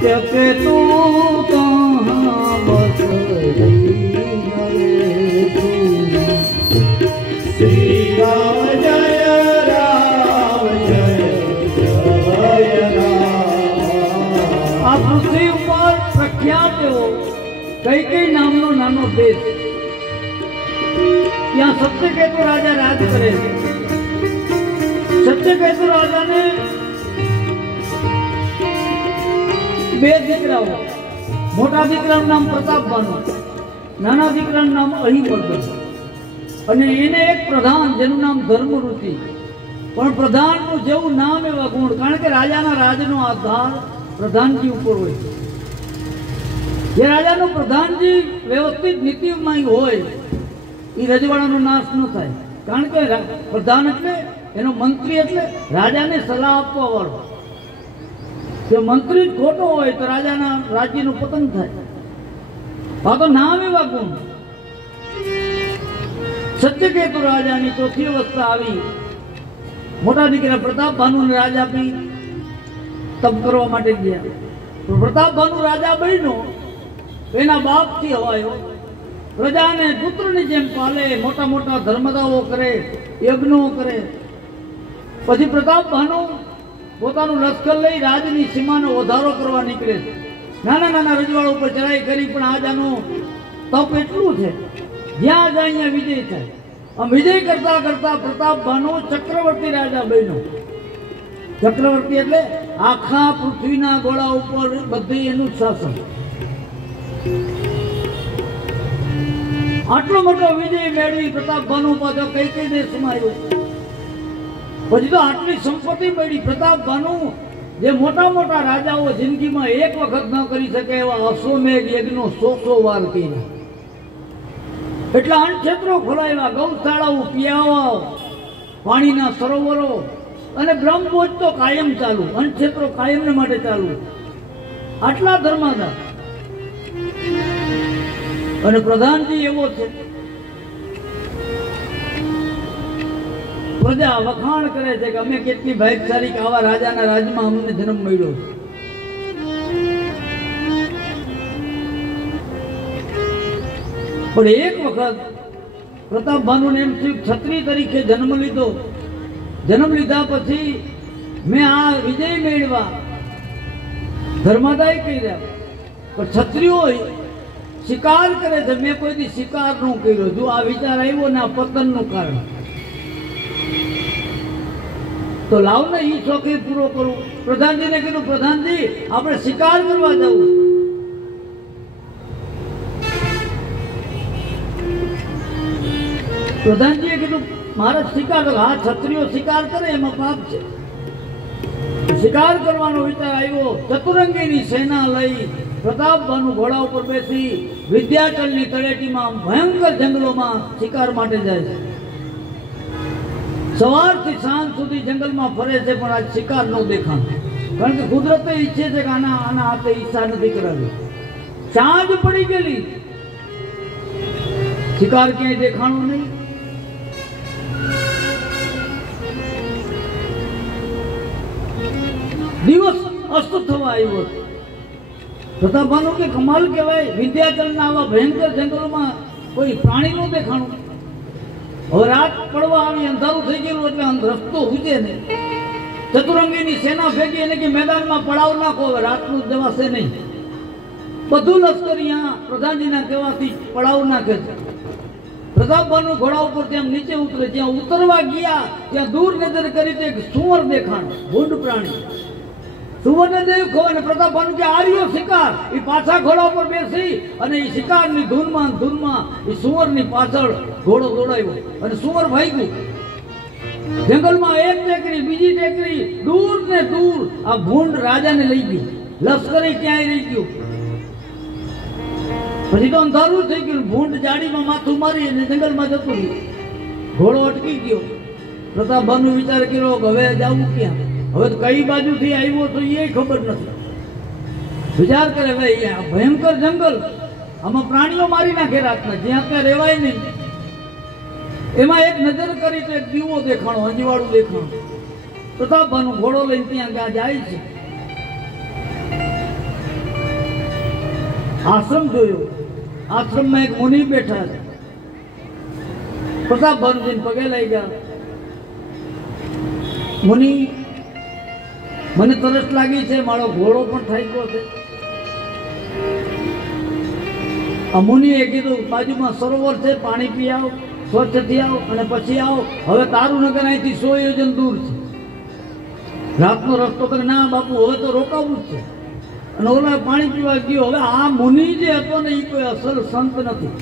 सत्य के तू कहाँ बस रही है तू। श्री राम जय राम जय जय राम। आप पृथ्वी पर प्रख्यात हो कई कई नामनो नानो देश, ત્યાં સત્યકેતુ રાજા રાજ કરે છે। સત્યકેતુ રાજાને બે દીકરાઓ, મોટા દીકરાનું નામ પ્રતાપભાનુ, નાના દીકરાનું નામ અહિવર્ધન, અને એને એક પ્રધાન જેનું નામ ધર્મરુચિ। પણ પ્રધાનનું જેવું નામ એવા ગુણ, કારણ કે રાજાના રાજનો આધાર પ્રધાનજી ઉપર હોય। જે રાજાનો પ્રધાનજી વ્યવસ્થિત નીતિમાં હોય એ રજવાડાનો નાશ ન થાય, કારણ કે પ્રધાન એટલે એનો મંત્રી એટલે રાજાને સલાહ આપવા વાળો। જો મંત્રી જ ખોટો હોય તો રાજાના રાજ્યનું પતન થાય। આ તો નામ એવા ગુણ। સત્યકેતુ રાજાની ચોથી અવસ્થા આવી। મોટા દીકરા પ્રતાપભાનુને રાજા બી તપ કરવા માટે ગયા। પ્રતાપભાનુ રાજા બન્યો, એના બાપથી હવાયો, પ્રજાને પુત્રની જેમ પાલે, મોટા મોટા ધર્મદાઓ કરે, યજ્ઞો કરે। પછી પ્રતાપભાનુ પોતાનું લશ્કર લઈ રાજની સીમાનો વધારો કરવા નીકળે છે। નાના નાના રજવાડા ઉપર ચડાઈ કરી, પણ આજાનું તપ એટલું છે જ્યાં જાય અહીંયા વિજય થાય। આમ વિજય કરતા કરતા પ્રતાપભાનુ ચક્રવર્તી રાજા બન્યો। ચક્રવર્તી એટલે આખા પૃથ્વીના ગોળા ઉપર બધી એનું શાસન। આટલો મોટો વિજય મેળવી પ્રતાપભાનુ પાછો કઈ કઈ દેશમાં આવ્યો। પછી તો આટલી સંપત્તિ મળી। પ્રતાપભાનુ જે મોટા મોટા રાજાઓ જિંદગીમાં એક વખત ન કરી શકે એવા અશ્વમેઘ યજ્ઞો 100 વાર કર્યા। એટલા અન્નક્ષેત્રો ખોલાવ્યા, ગૌશાળાઓ, પિયાવાઓ, પાણીના સરોવરો, અને બ્રહ્મભોજ તો કાયમ ચાલુ, અન્નક્ષેત્રો કાયમને માટે ચાલુ। આટલા ધર્માદાર। અને પ્રધાનજી એવો છે, પ્રજા વખાણ કરે છે કે અમે કેટલી ભાગ્યશાળી કે આવા રાજાના રાજમાં અમને જન્મ મળ્યો। પણ એક વખત પ્રતાપભાનુને એમ થયું ક્ષત્રિય તરીકે જન્મ લીધો। જન્મ લીધા પછી મેં આ વિજય મેળવા, ધર્માદાય કર્યા, પણ ક્ષત્રિયો શિકાર કરે છે, મેં કોઈ દી શિકાર ન કર્યો। જો આ વિચાર આવ્યો ને આ પતનનું કારણ, તો લાવ ને એ શોખી પૂરો કરું। પ્રધાનજીને કીધું, પ્રધાનજી આપણે શિકાર કરવા જવું। પ્રધાનજીએ કીધું મારે શિકાર, હા ક્ષત્રિયો શિકાર કરે એમાં પાપ છે। શિકાર કરવાનો વિચાર આવ્યો। ચતુરંગીની સેના લઈ પ્રતાપભાનુ ઘોડા ઉપર બેસી વિંધ્યાચલની તળેટીમાં ભયંકર જંગલોમાં શિકાર માટે જાય છે। સવારથી સાંજ સુધી જંગલમાં ફરે છે, પણ આજ શિકાર ન દેખાણ, કારણ કે કુદરતે ઈચ્છે છે કે આના હાથે ઈચ્છા નથી કરાવી। સાંજ પડી ગયેલી, શિકાર ક્યાંય દેખાણો નહીં। દિવસ અસ્ત થવા આવ્યો। પ્રતાપભાનુ કે કમાલ કહેવાય, વિંધ્યાચલના આવા ભયંકર જંગલોમાં કોઈ પ્રાણી નું દેખાણું। હવે રાત પડવા આવી, અંધારું થઈ ગયેલું, એટલે રસ્તો હુજે નહીં। ચતુરંગીની સેના ભેગી એને કે મેદાનમાં પડાવ નાખો, હવે રાતનું જવાશે નહીં। બધું લશ્કર અહીંયા પ્રધાનજીના કહેવાથી પડાવ નાખે છે। પ્રતાપભાનુ ઘોડા ઉપર ત્યાં નીચે ઉતરે, જ્યાં ઉતરવા ગયા ત્યાં દૂર નજર કરી તો એક સુવર દેખાણ, ભૂંડ પ્રાણી। સુવર્ણ દેવ ખો, અને પ્રતાપભાનુ કે આર્યો શિકાર। એ પાછા ઘોડા ઉપર બેસી અને એ શિકારની ધૂનમાં એ સુવરની પાછળ ઘોડો દોડાવ્યો, અને સુવર ભાગ્યું। જંગલમાં એક ટેકરી, બીજી ટેકરી, દૂર ને દૂર આ ભૂંડ રાજાને લઈ ગયું। લશ્કરે ક્યાંય રહી ગયું। પછી તો અંધારું થઈ ગયું। ભૂંડ જાડીમાં માથું મારી અને જંગલમાં જતું રહ્યું। ઘોડો અટકી ગયો। પ્રતાપભાનુ વિચાર કર્યો હવે જવું ક્યાં, હવે તો કઈ બાજુથી આવ્યો તો એ ખબર નથી। વિચાર કરે ભાઈ આ ભયંકર જંગલ, આમાં પ્રાણીઓ મારી નાખે રાતના, જ્યાં ત્યાં રહેવાય નહીં। એમાં એક નજર કરી તો એક દીવો દેખાણો, અંજવાળું દેખાણું। પ્રતાપભાનુ ઘોડો લઈને ત્યાં જાય છે। આશ્રમ જોયો. આશ્રમમાં એક મુનિ બેઠા હતા. પ્રતાપ ભાનુજીને પગે લાગ્યા. મુનિ, મને તરસ લાગી છે, મારો ઘોડો પણ થાક્યો છે. આ મુનિએ કીધું બાજુમાં સરોવર છે, પાણી પી આવો, સ્વચ્છ થઈ આવો અને પછી આવો. હવે તારું નગર અહીંથી 100 યોજન દૂર છે. રાતનો રસ્તો કરે. ના બાપુ, હવે તો રોકાવું જ છે. અને ઓલા પાણી પીવા ગયો. હવે આ મુનિ જે હતો ને એ કોઈ અસલ સંત નથી.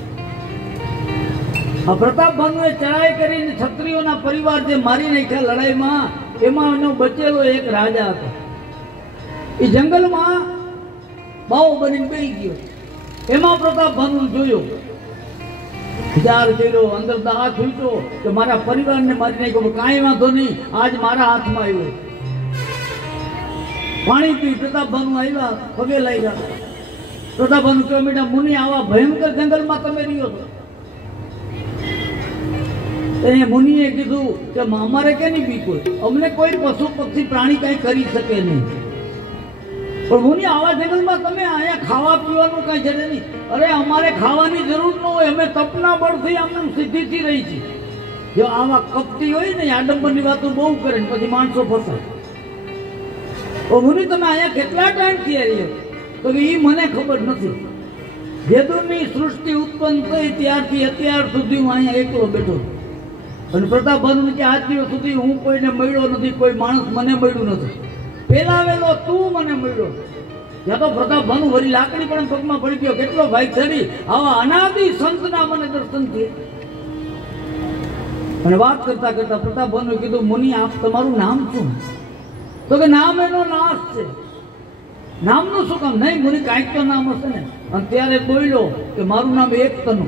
આ પ્રતાપ ભાનુએ ચડાઈ કરીને ક્ષત્રિયોના પરિવાર જે મારી નાખ્યા લડાઈમાં, એમાં એનો બચેલો એક રાજા હતો. એ જંગલમાં બાવો બનીને બેસી ગયો. એમાં પ્રતાપ ભાનુ જોયો, વિચાર કર્યો, અંદર દાહ છૂટ્યો કે મારા પરિવારને મારી નાખ્યો. કાંઈ વાંધો નહીં, આજ મારા હાથમાં આવ્યો. પાણી પી પ્રતાપ ભાનુ આવ્યા, પગે લાગ્યા. પ્રતાપ ભાનુ કહેવા માંડ્યા, મુનિ, આવા ભયંકર જંગલમાં તમે રહ્યો છો. એને મુનિએ કીધું કે અમારે કેની બીક હોય, અમને કોઈ પશુ પક્ષી પ્રાણી કઈ કરી શકે નહીં. પણ મુનિ, આવા જંગલમાં તમે અહીંયા ખાવા પીવાનું કઈ છે નહીં. અરે અમારે ખાવાની જરૂર ન હોય, અમે તપના બળથી આમ સિદ્ધિથી રહી છીએ. જો આવા કપટી હોય ને, આડંબરની વાતો બહુ કરે ને પછી માણસો ફસાય. મુનિ, તમે અહીંયા કેટલા ટાઈમથી આવ્યા? તો કે એ મને ખબર નથી. વેદોની સૃષ્ટિ ઉત્પન્ન થઈ ત્યારથી અત્યાર સુધી હું અહીંયા એકલો બેઠો છું. અને પ્રતાપ ભાનુ કે આજ દિવસ સુધી હું કોઈને મળ્યો નથી, કોઈ માણસ મને મળ્યું નથી. પેલા વેલો તું મને મળ્યો. ત્યાં તો પ્રતાપ ભાનુ વળી લાકડી પણ પગમાં પડી ગયો. કેટલો ભાઈ ચડી, આવા અનાદિ સંતના મને દર્શન થયા. અને વાત કરતા કરતા પ્રતાપ ભાનુ કીધું, મુનિ, આપ તમારું નામ શું? તો કે નામ એનો નાશ છે. નામનું શું કામ? નહીં મુનિ, કાંઈક તો નામ હશે ને. અને ત્યારે બોલ્યો કે મારું નામ એક તનુ.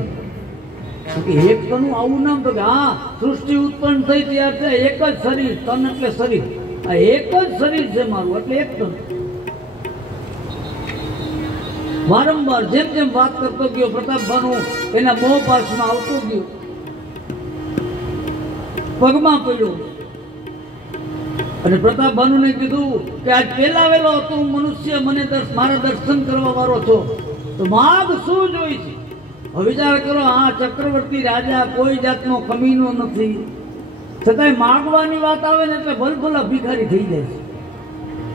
એક તનુ, આવું નામ? તો કે હા, સૃષ્ટિ ઉત્પન્ન થઈ ત્યારથી એક જ શરીર, તન એટલે શરીર, આ એક જ શરીર છે મારું, એટલે એક તન. વારંવાર જેમ જેમ વાત કરતો ગયો પ્રતાપ ભાનુ એના મોહ પાસમાં આવતો ગયો. પગમાં પડ્યો અને પ્રતાપ ભાનુને કીધું કે આજ પેલા વેલો તું મનુષ્ય મને મારા દર્શન કરવા વાળો છો, તો માગ શું જોઈ છે? વિચાર કરો, આ ચક્રવર્તી રાજા કોઈ જાતનો કમીનો નથી, છતાંય માગવાની વાત આવે ને એટલે ભલભલા ભિખારી થઈ જાય છે.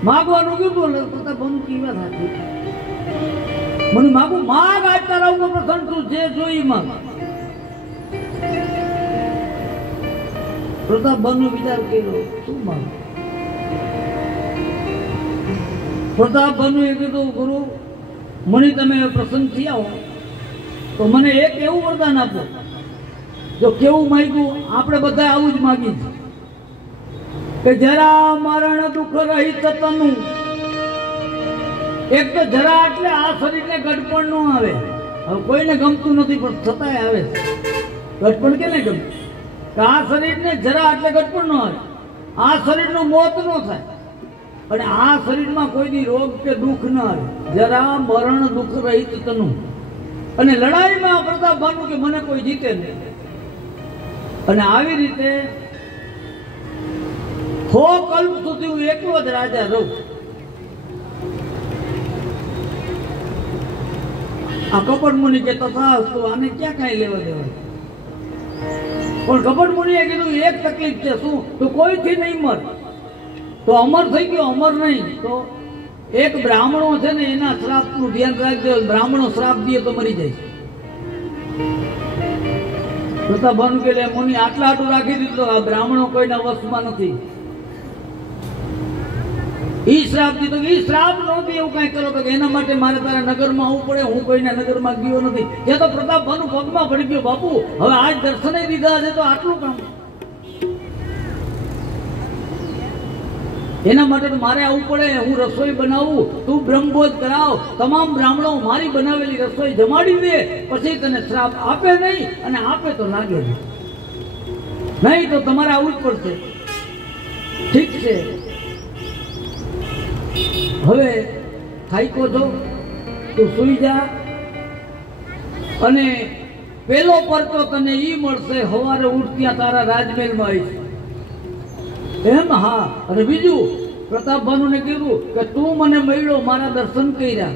માગવાનું કીધું પ્રતાપ ભાનુ કેવા થાય, મને માગું, માગ આજ તારા ઉપર પ્રસન્ન તું જે જોઈ માગ. પ્રતાપ ભાનુ વિચાર કર્યો, શું માગ? પ્રતાપ ભાનુએ કીધું, ગુરુ મુનિ, તમે પ્રસન્ન થઈ આવો તો મને એક એવું વરદાન આપો. જો કેવું માંગ્યું, આપણે બધા આવું જ માગી છે કે જરા મરણ દુઃખ રહિત તનુ. એક તો જરા એટલે આ શરીરને ગડપણ ન આવે. હવે કોઈને ગમતું નથી પણ છતાંય આવે. ગડપણ કેને ગમતું? આ શરીરને જરા એટલે ગડપણ ન આવે. આ શરીરનું મોત ન થાય અને આ શરીરમાં કોઈ દી રોગ કે દુઃખ ન આવે. જરા મરણ દુઃખ રહિત તનુ. અને લડાઈમાં પ્રતાપ ભાનુ કે મને કોઈ જીતે નહીં. અને આવી રીતે 100 કલ્પ સુધી હું એકલો જ રાજા રહું. આ કપટ મુનિ કે તથાસ્તુ, આને ક્યાં કાંઈ લેવા દેવા. પણ કપટ મુનિએ કીધું એક તકલીફ છે. શું? તો કોઈથી નહીં મર. તો અમર થઈ ગયો, અમર નહીં તો એક બ્રાહ્મણો છે ને એના શ્રાપનું ધ્યાન રાખજો. બ્રાહ્મણો શ્રાપ દે તો મરી જાય. પ્રતાપ ભાનુ કે મુનિ આટલા આટલું રાખી દીધું, આ બ્રાહ્મણો કોઈના વશમાં નથી. ઈ શ્રાપ દીધો, ઈ શ્રાપ નહોતી એવું કઈ કરો કે એના માટે મારે તારા નગરમાં આવવું પડે. હું કોઈના નગરમાં ગયો નથી. ત્યાં તો પ્રતાપ ભાનુ પગમાં પડી ગયો, બાપુ હવે આજ દર્શને દીધા છે તો આટલું કામ. એના માટે તો મારે આવવું પડે. હું રસોઈ બનાવું, તું બ્રહ્મભોજ કરાવ, તમામ બ્રાહ્મણો મારી બનાવેલી રસોઈ જમાડી દે, પછી તને શ્રાપ આપે નહીં, અને આપે તો લાગે નહીં તો તમારે આવવું જ પડશે. ઠીક છે, હવે થાઈકો છો તું સુઈ જા, અને પેલો પરચો તને ઈ મળશે, સવારે ઉઠ્યા તારા રાજમહેલમાં આવીશ. એમ? હા. અને બીજું પ્રતાપ ભાનુને કીધું કે તું મને મળ્યો, મારા દર્શન કર્યા,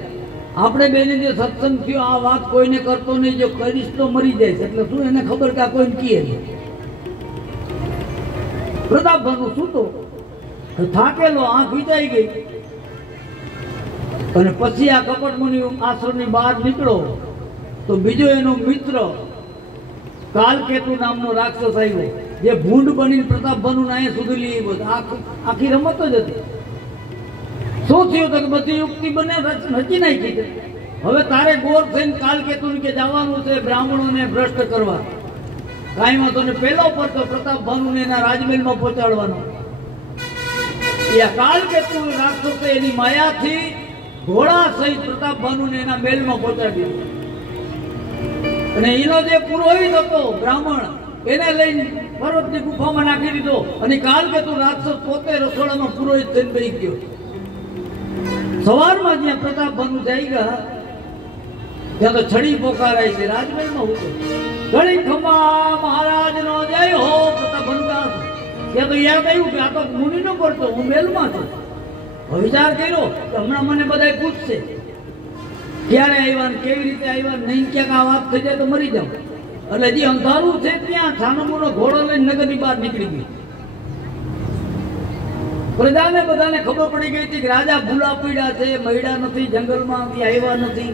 આપણે બેને જે સત્સંગ થયો આ વાત કોઈને કરતો નહીં, જો કરીશ તો મરી જાય. એટલે શું એને ખબર કે આ કોઈને કીએ નહીં. પ્રતાપ ભાનુ સૂતો થાકેલો, આંખ વિચાઈ ગઈ અને પછી આ કપટ મુનિ આશ્રમની બહાર નીકળો તો બીજો એનો મિત્ર કાલકેતુ નામનો રાક્ષસ આવ્યો, જે ભૂંડ બનીને પ્રતાપ ભાનુ અહીંયા સુધી લઈ આવ્યો. આખી રમત જ હતી. શું થયું તો કે બધી યુક્તિ બને રચી નાખી છે. હવે તારે ગોર થઈને કાલકેતુ કે જવાનું છે બ્રાહ્મણોને ભ્રષ્ટ કરવા. કાંઈ વાંધો ને પેલો પડતો પ્રતાપ ભાનુને એના રાજમહેલમાં પહોંચાડવાનો. એ કાલકેતુ રાક્ષસે એની માયાથી ઘોડા સહિત પ્રતાપ ભાનુને એના મહેલમાં પહોંચાડ્યો. અને એનો જે પુરોહિત હતો બ્રાહ્મણ એને લઈને પર્વતની ગુફામાં નાખી દીધો. અને કાલકેતુ રાક્ષસ પોતે રસોડામાં પુરોહિત થઈને બેસી ગયો. સવારમાં જ્યાં પ્રતાપ ભાનુ જઈ ગયા ત્યાં તો છડી પોકારાય છે રાજમહેલમાં. હું ઘણી ખમા મહારાજ નો જય હો. પ્રતાપ ભાનુ ત્યાં તો યાદ આવ્યું કે આ તો મુનિ નો કરતો, હું મહેલમાં છું. વિચાર કર્યો કે હમણાં મને બધા પૂછશે ક્યારે આવ્યા ને કેવી રીતે આવ્યા, નહીં ક્યાંક આ વાત થઈ જાય તો મરી જાવ. એટલે જે અંધારું છે ત્યાં છાનમુનો ઘોડો લઈને નગરની બહાર નીકળી ગઈ. પ્રજાને બધાને ખબર પડી ગઈ હતી કે રાજા ભૂલા પીડા છે, મહિડા નથી, જંગલમાં આવ્યા નથી.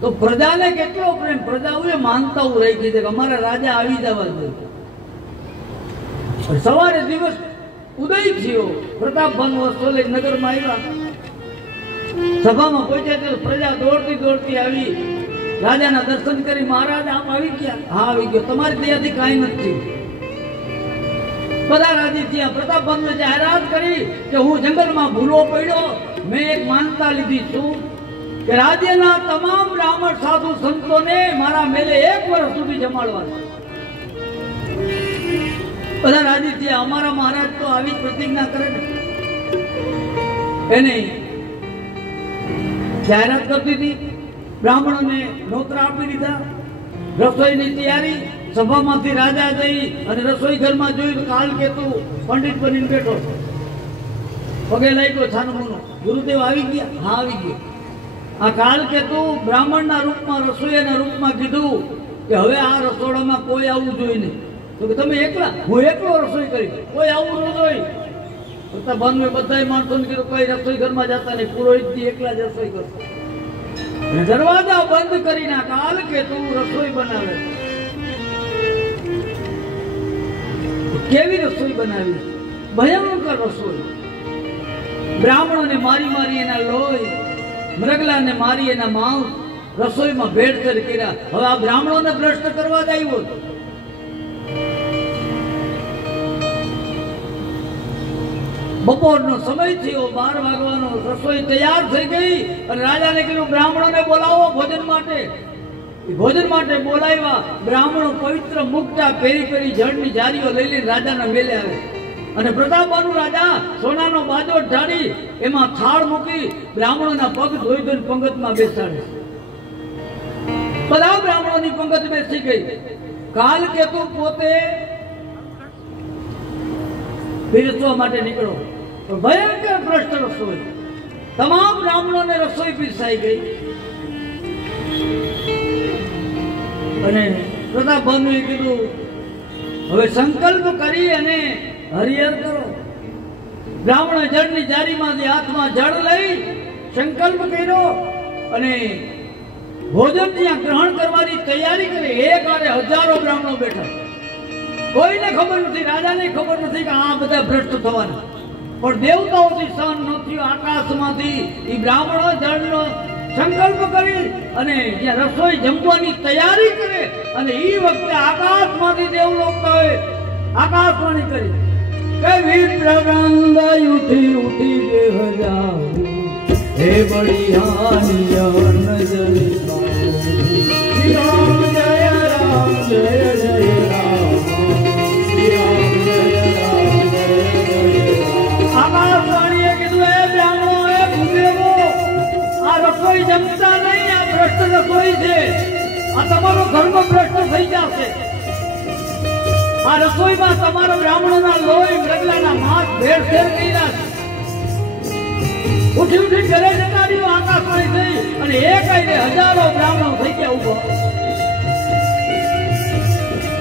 તો પ્રજાને કેટલો પ્રેમ, પ્રજાઓએ માનતા રહી ગઈ છે કે અમારા રાજા આવી જવા જોઈએ. સવારે દિવસ ઉદય થયો, પ્રતાપ ભાનુ અસ્ત્ર લઈ નગરમાં આવ્યા. સભામાં પહોંચ્યા તો પ્રજા દોડતી દોડતી આવી, રાજાના દર્શન કરી. મહારાજ આપ આવી ગયા? હા આવી ગયો. તમારી દયાથી કાંઈ નથી. બધા રાજી થયા. પ્રતાપ ભાનુએ જાહેરાત કરી કે હું જંગલમાં ભૂલો પડ્યો, મેં એક માનતા લીધી છું કે રાજ્યના તમામ બ્રાહ્મણ સાધુ સંતોને મારા મેલે 1 વર્ષ સુધી જમાડવા છે. બધા રાજી થયા. અમારા મહારાજ તો આવી જ પ્રતિજ્ઞા કરે ને. એને જાહેરાત કરતી હતી. બ્રાહ્મણોને નોકરા આપી દીધા. રસોઈની તૈયારી. સભામાંથી રાજા જઈ અને રસોઈ ઘરમાં જોયું કાલકેતુ પંડિત બનીને બેઠો, પગે લાગ્યો છાનમુનો. ગુરુદેવ આવી ગયા? હા આવી ગયા. આ કાલકેતુ બ્રાહ્મણના રૂપમાં, રસોઈયાના રૂપમાં કીધું કે હવે આ રસોડામાં કોઈ આવવું જોઈએ નહીં. તો કે તમે એકલા? હું એકલો રસોઈ કરી, કોઈ આવવું ન જોઈએ. પ્રતાપ ભાનુએ બધા માણસોને કીધું કોઈ રસોઈ ઘરમાં જતા નહીં, પુરોહિતજી એકલા જ રસોઈ કરશે. દરવાજા બંધ કરીને કાલકેતુ રસોઈ બનાવે. કેવી રસોઈ બનાવી? ભયંકર રસોઈ. બ્રાહ્મણોને મારી મારી એના લોહી, મૃગલાને મારી એના માંસ રસોઈમાં ભેળસેળ કર્યા. હવે આ બ્રાહ્મણોને ભ્રષ્ટ કરવા જ આવ્યો. બપોરનો સમય થયો, 12 વાગવાનો. રસોઈ તૈયાર થઈ ગઈ અને રાજાને કીધું બ્રાહ્મણોને બોલાવો ભોજન માટે. ભોજન માટે બોલાવ્યા. બ્રાહ્મણો પવિત્ર મુક્તા પહેરી પહેરી જળની જારીઓ લઈ લઈને રાજાના મેલે આવે. અને પ્રતાપ ભાનુ રાજા સોનાનો બાજો ઢાળી એમાં થાળ મૂકી બ્રાહ્મણોના પગ ધોઈ ધોઈને પંગતમાં બેસાડે. બધા બ્રાહ્મણોની પંગત બેસી ગઈ. કાલકેતુ પોતે પીરસવા માટે નીકળો. ભયંકર ભ્રષ્ટ રસોઈ. તમામ બ્રાહ્મણોને રસોઈ પીરસાઈ ગઈ. અને પ્રતાપ ભાનુએ કીધું હવે સંકલ્પ કરી અને હરિહર કરો. બ્રાહ્મણે જળની જારીમાંથી હાથમાં જળ લઈ સંકલ્પ કર્યો અને ભોજન ત્યાં ગ્રહણ કરવાની તૈયારી કરી. એક આરે હજારો બ્રાહ્મણો બેઠા. કોઈને ખબર નથી, રાજાને ખબર નથી કે આ બધા ભ્રષ્ટ થવાના. પણ દેવતાઓથી સહન ન થયું. આકાશમાંથી એ બ્રાહ્મણો જળનો સંકલ્પ કરી અને જ્યાં રસોઈ જમવાની તૈયારી કરે અને એ વખતે આકાશમાંથી દેવલોકતાઓએ આકાશવાણી કરી કે વિપ્રવૃંદ ઉઠી ઉઠી દેહ જાઉ હે બડી હાનિય નજરી શ્રી રામ જય રામ જય જય રામ શ્રી રામ જય રામ જય જય રામ. આકાશવાણીએ કીધું હે બ્રાહ્મણો, હે ભૂદેવો, આ રસોઈ જમતા નહીં, આ ભ્રષ્ટ રસોઈ છે. આ તમારો ધર્મ ભ્રષ્ટ થઈ જશે. આ રસોઈમાં તમારા બ્રાહ્મણોના લોહી, મૃગલાના માંસ ભેળસેળ કર્યા છે. ઉઠી ઉઠી ઘરે જતા રહ્યો આકાશવાણી થઈ અને એક આઈને હજારો બ્રાહ્મણો થઈ ગયા ઉભા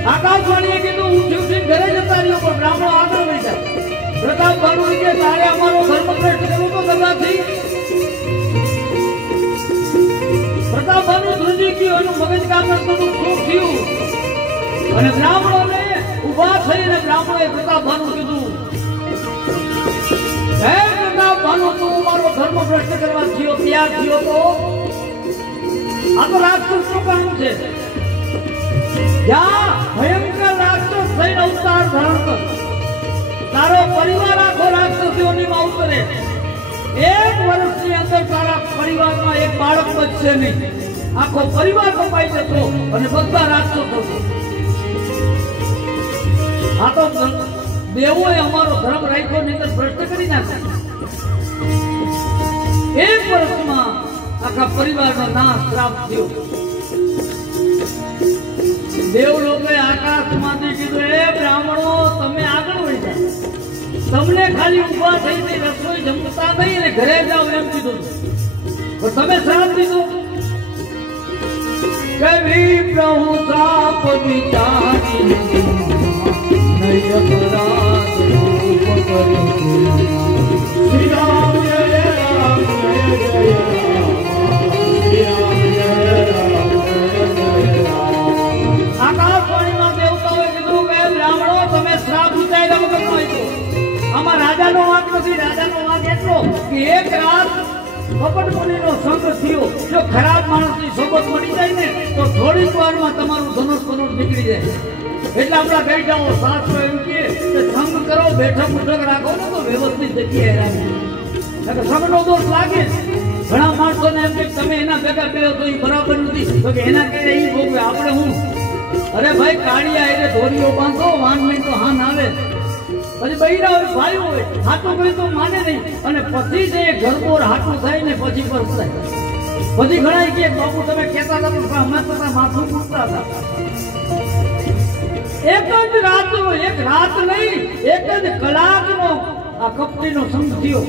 આકાશવાણીએ કીધું ઉઠી ઉઠી ઘરે જતા રહ્યો પણ બ્રાહ્મણો આગળ બેઠા પ્રતાપ બાબુ કે તારે અમારો ધર્મ ભ્રષ્ટ કરવો તો કદાથી પ્રતાપ બાબુ ધ્રુજી ગયો એનું મગજ કામ કરતું શું થયું અને બ્રાહ્મણોને ઉભા થઈને બ્રાહ્મણોએ પ્રતાપ બાબુ કીધું હે પ્રતાપ બાબુ તું અમારો ધર્મ ભ્રષ્ટ કરવા થયો ત્યાર થયો તો આ તો રાક્ષસનું કામ છે જા ભયંકર રાક્ષસ થઈને અવતાર ધારણ કર તારો પરિવાર આખો રાક્ષસીઓનીમાં ઉતરે એક વર્ષની અંદર તારા પરિવારમાં એક બાળક બચશે નહીં આખો પરિવાર કપાઈ જતો અને બધા રાક્ષસો થશે આ તો દેવોએ અમારો ધર્મ રાખ્યો નહીં તો ભ્રષ્ટ કરી નાખ્યો એક વર્ષમાં આખા પરિવારનો નાશ શ્રાપ થયો દેવ લોકોએ આકાશમાંથી કીધું એ બ્રાહ્મણો તમે આગળ વળી જાઓ તમને ખાલી ઉભા થઈને રસોઈ જમતા નહીં અને ઘરે જાઓ એમ કીધું પણ તમે શ્રાપ દીધો કવિ પ્રભુ શ્રાપ વિચારી નહીં અપરાધ શ્રી રામ જય રામ જય જય શ્રી રામ જય રામ આકાશવાણીમાં દેવતાઓએ કીધું કે બ્રાહ્મણો તમે શ્રાપ ઉતાર્યા વગરનો આપ્યો આમાં રાજાનો વાંક નથી રાજાનો વાંક એટલો કે એક રાત કપટ મુનિનો સંગ થયો જો ખરાબ માણસની સોબત મળી જાય ને તો થોડીક વારમાં તમારું ધનુષ ધનુષ નીકળી જાય એટલે આપણા કહી જાઓ શાસ્ત્રો એમ કે સંગ કરો બેઠક ઉઠક રાખો ને તો વ્યવસ્થિત જગ્યાએ રાખો સંગનો દોષ લાગે ઘણા માણસોને એમ કે તમે એના ભેગા કર્યો તો એ બરાબર નથી તો કે એના કહે એ ભોગવે આપણે હું અરે ભાઈ કાળિયા એટલે ધોરીઓ બાંધો વાન નહીં તો હાન આવે પછી બૈરા હોય ભાઈ હોય હાથું કહે તો માને નહીં અને પછી જે ઘરબોર હાથું થાય ને પછી પર થાય પછી ઘણા કે બાપુ તમે કહેતા હતા પણ હમણાં તમારા માથું પૂછતા હતા એક જ રાતનો એક રાત નહીં એક જ કલાકનો આ કપટીનો સંગ થયો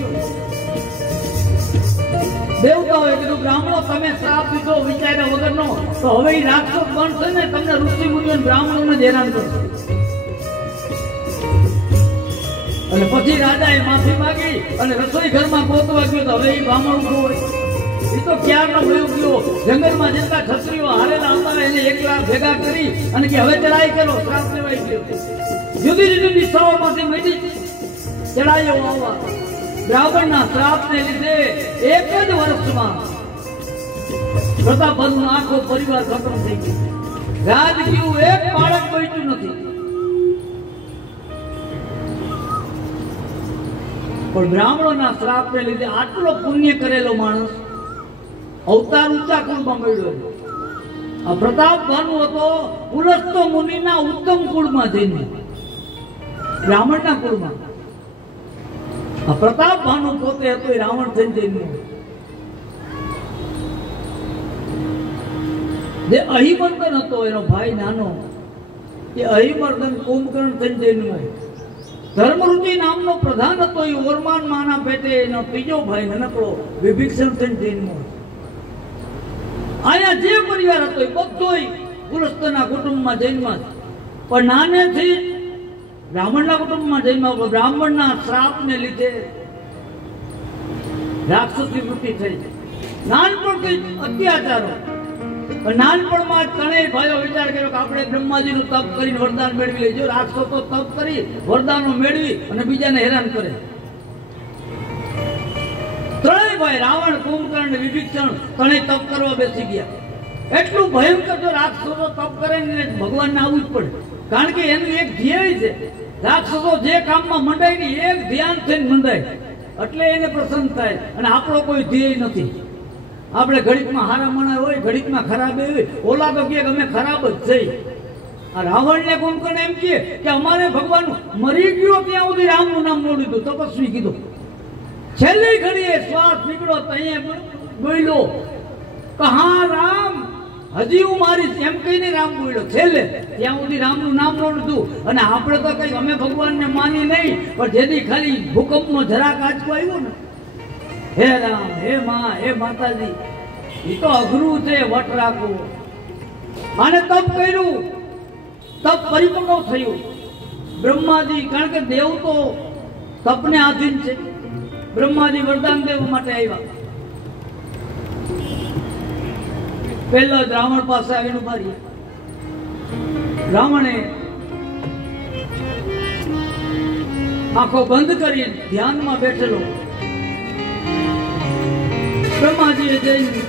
દેવતાઓએ કીધું બ્રાહ્મણો તમે શ્રાપ દીધો વિચાર્યા વગરનો તો હવે એ રાક્ષસ બનશે ને તમને ઋષિ મુનિઓ બ્રાહ્મણોને જ હેરાન કરશે અને પછી રાજાએ માફી માંગી અને રસોઈ ઘરમાં ગોતવા ગયો તો હવે એ બ્રાહ્મણ ઉભો હોય એ તો ક્યારનો વયો ગયો જંગલમાં જેટલા ક્ષત્રિયો હારેલા હતા એને એકલા ભેગા કરી અને કે હવે ચડાઈ કરો શ્રાપ લેવાઈ ગયો જુદી જુદી દિશાઓમાંથી મળી ચડાઈઓ આવવા બ્રાહ્મણના શ્રાપને લીધે એક જ વર્ષમાં પ્રતાપનું આખો પરિવાર ખતમ થઈ ગયો રાજકીય એક બાળક બચ્યું નથી પણ બ્રાહ્મણોના શ્રાપને લીધે આટલો પુણ્ય કરેલો માણસ અવતાર ઊંચા કુળમાં મળ્યો આ પ્રતાપ ભાનુ હતો પુલસ્તો મુનિના ઉત્તમ કુળમાં જઈને બ્રાહ્મણના કુળમાં આ પ્રતાપ ભાનુ પોતે હતો એ રાવણ થઈને જઈને જે અહિમર્દન હતો એનો ભાઈ નાનો એ અહિમર્દન કુંભકર્ણ થઈને જઈને ધર્મરુચિ નામનો પ્રધાન હતો એ ઓરમાન માના પેટે એનો ત્રીજો ભાઈ નનકડો વિભીષણ થઈને જઈને અહીંયા જે પરિવાર હતો એ બધોય પુલસ્તના કુટુંબમાં જન્મ પણ નાનેથી બ્રાહ્મણના કુટુંબમાં જન્મ બ્રાહ્મણના શ્રાપને લીધે રાક્ષસી વૃત્તિ થઈ નાનપણથી અત્યાચારો નાનપણમાં ત્રણેય ભાઈઓ વિચાર કર્યો કે આપણે બ્રહ્માજીનું તપ કરીને વરદાન મેળવી લઈશું રાક્ષસો તો તપ કરી વરદાનો મેળવી અને બીજાને હેરાન કરે ત્રણેય ભાઈ રાવણ કુંભકર્ણ વિભીષણ ત્રણેય તપ કરવા બેસી ગયા એટલું ભયંકર જો રાક્ષસો તપ કરે ને ભગવાનને આવવું જ પડે કારણ કે એનું એક ધ્યેય છે રાક્ષસો જે કામમાં મંડાય ને એક ધ્યાન થઈને મંડાય એટલે એને પ્રસન્ન થાય અને આપણો કોઈ ધ્યેય નથી આપણે ઘડીકમાં હારા માણા હોય ઘડીકમાં ખરાબ હોય ઓલા તો કે અમે ખરાબ જ થઈ આ રાવણને કુંભકર્ણ એમ કે અમારે ભગવાન મરી ગયો ત્યાં સુધી રામનું નામ ન લીધું તપસ્વી કીધું છેલ્લી ઘડીએ શ્વાસ નીકળો ત્યાં બોલ્યો કહા રામ હજી હું મારીશ એમ કહીને રામ બોલ્યો છેલ્લે ત્યાં સુધી રામનું નામ ન લીધું અને આપણે તો કઈ અમે ભગવાનને માની નહીં પણ જેથી ખાલી ભૂકંપનો જરાક આંચકો આવ્યો ને હે રામ, હે માં, હે માતાજી, એ તો અઘરું છે વટ રાખવું. આને તપ કર્યું, તપ પરિપક્વ થયું બ્રહ્માજી, કારણ કે દેવ તો તપને આધીન છે. બ્રહ્માજી વરદાન દેવા માટે આવ્યા. પહેલા જ રાવણ પાસે આવીને ઉભા રહ્યા. રાવણે આંખો બંધ કરી ધ્યાનમાં બેઠેલો. બ્રહ્માજીએ જઈને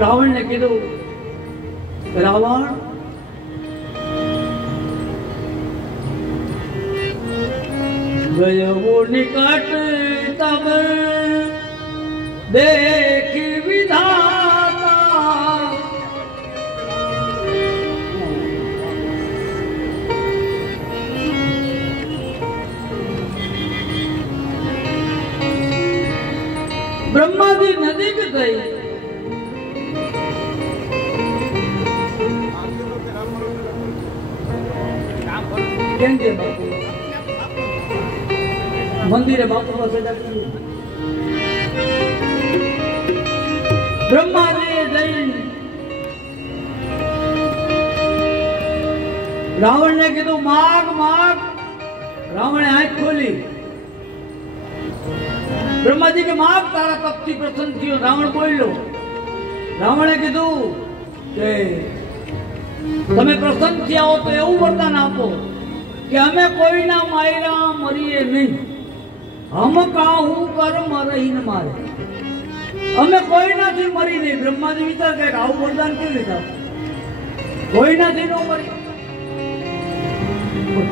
રાવણને કીધું, રાવણ, ગયો નિકટ તબ દેખી વિધાતા, બ્રહ્માજી નજીક થઈ કેમ કે બાપુ મંદિરે બાપુ પાસે બ્રહ્માજીએ જઈને રાવણને કીધું, માગ માગ. રાવણે આંખ ખોલી. બ્રહ્માજી કે માગ, તારા તપથી પ્રસન્ન થયો. રાવણ બોલ્યો. રાવણે કીધું કે તમે પ્રસન્ન થયા હો તો એવું વરદાન આપો કે અમે કોઈના માયરા મરીએ નહીં. હમ કાહું કર્મ રહીને મારે, અમે કોઈનાથી મરી નહીં. બ્રહ્માજી વિચાર કરે આવું વરદાન કેવી રીતે કોઈનાથી ન મરી.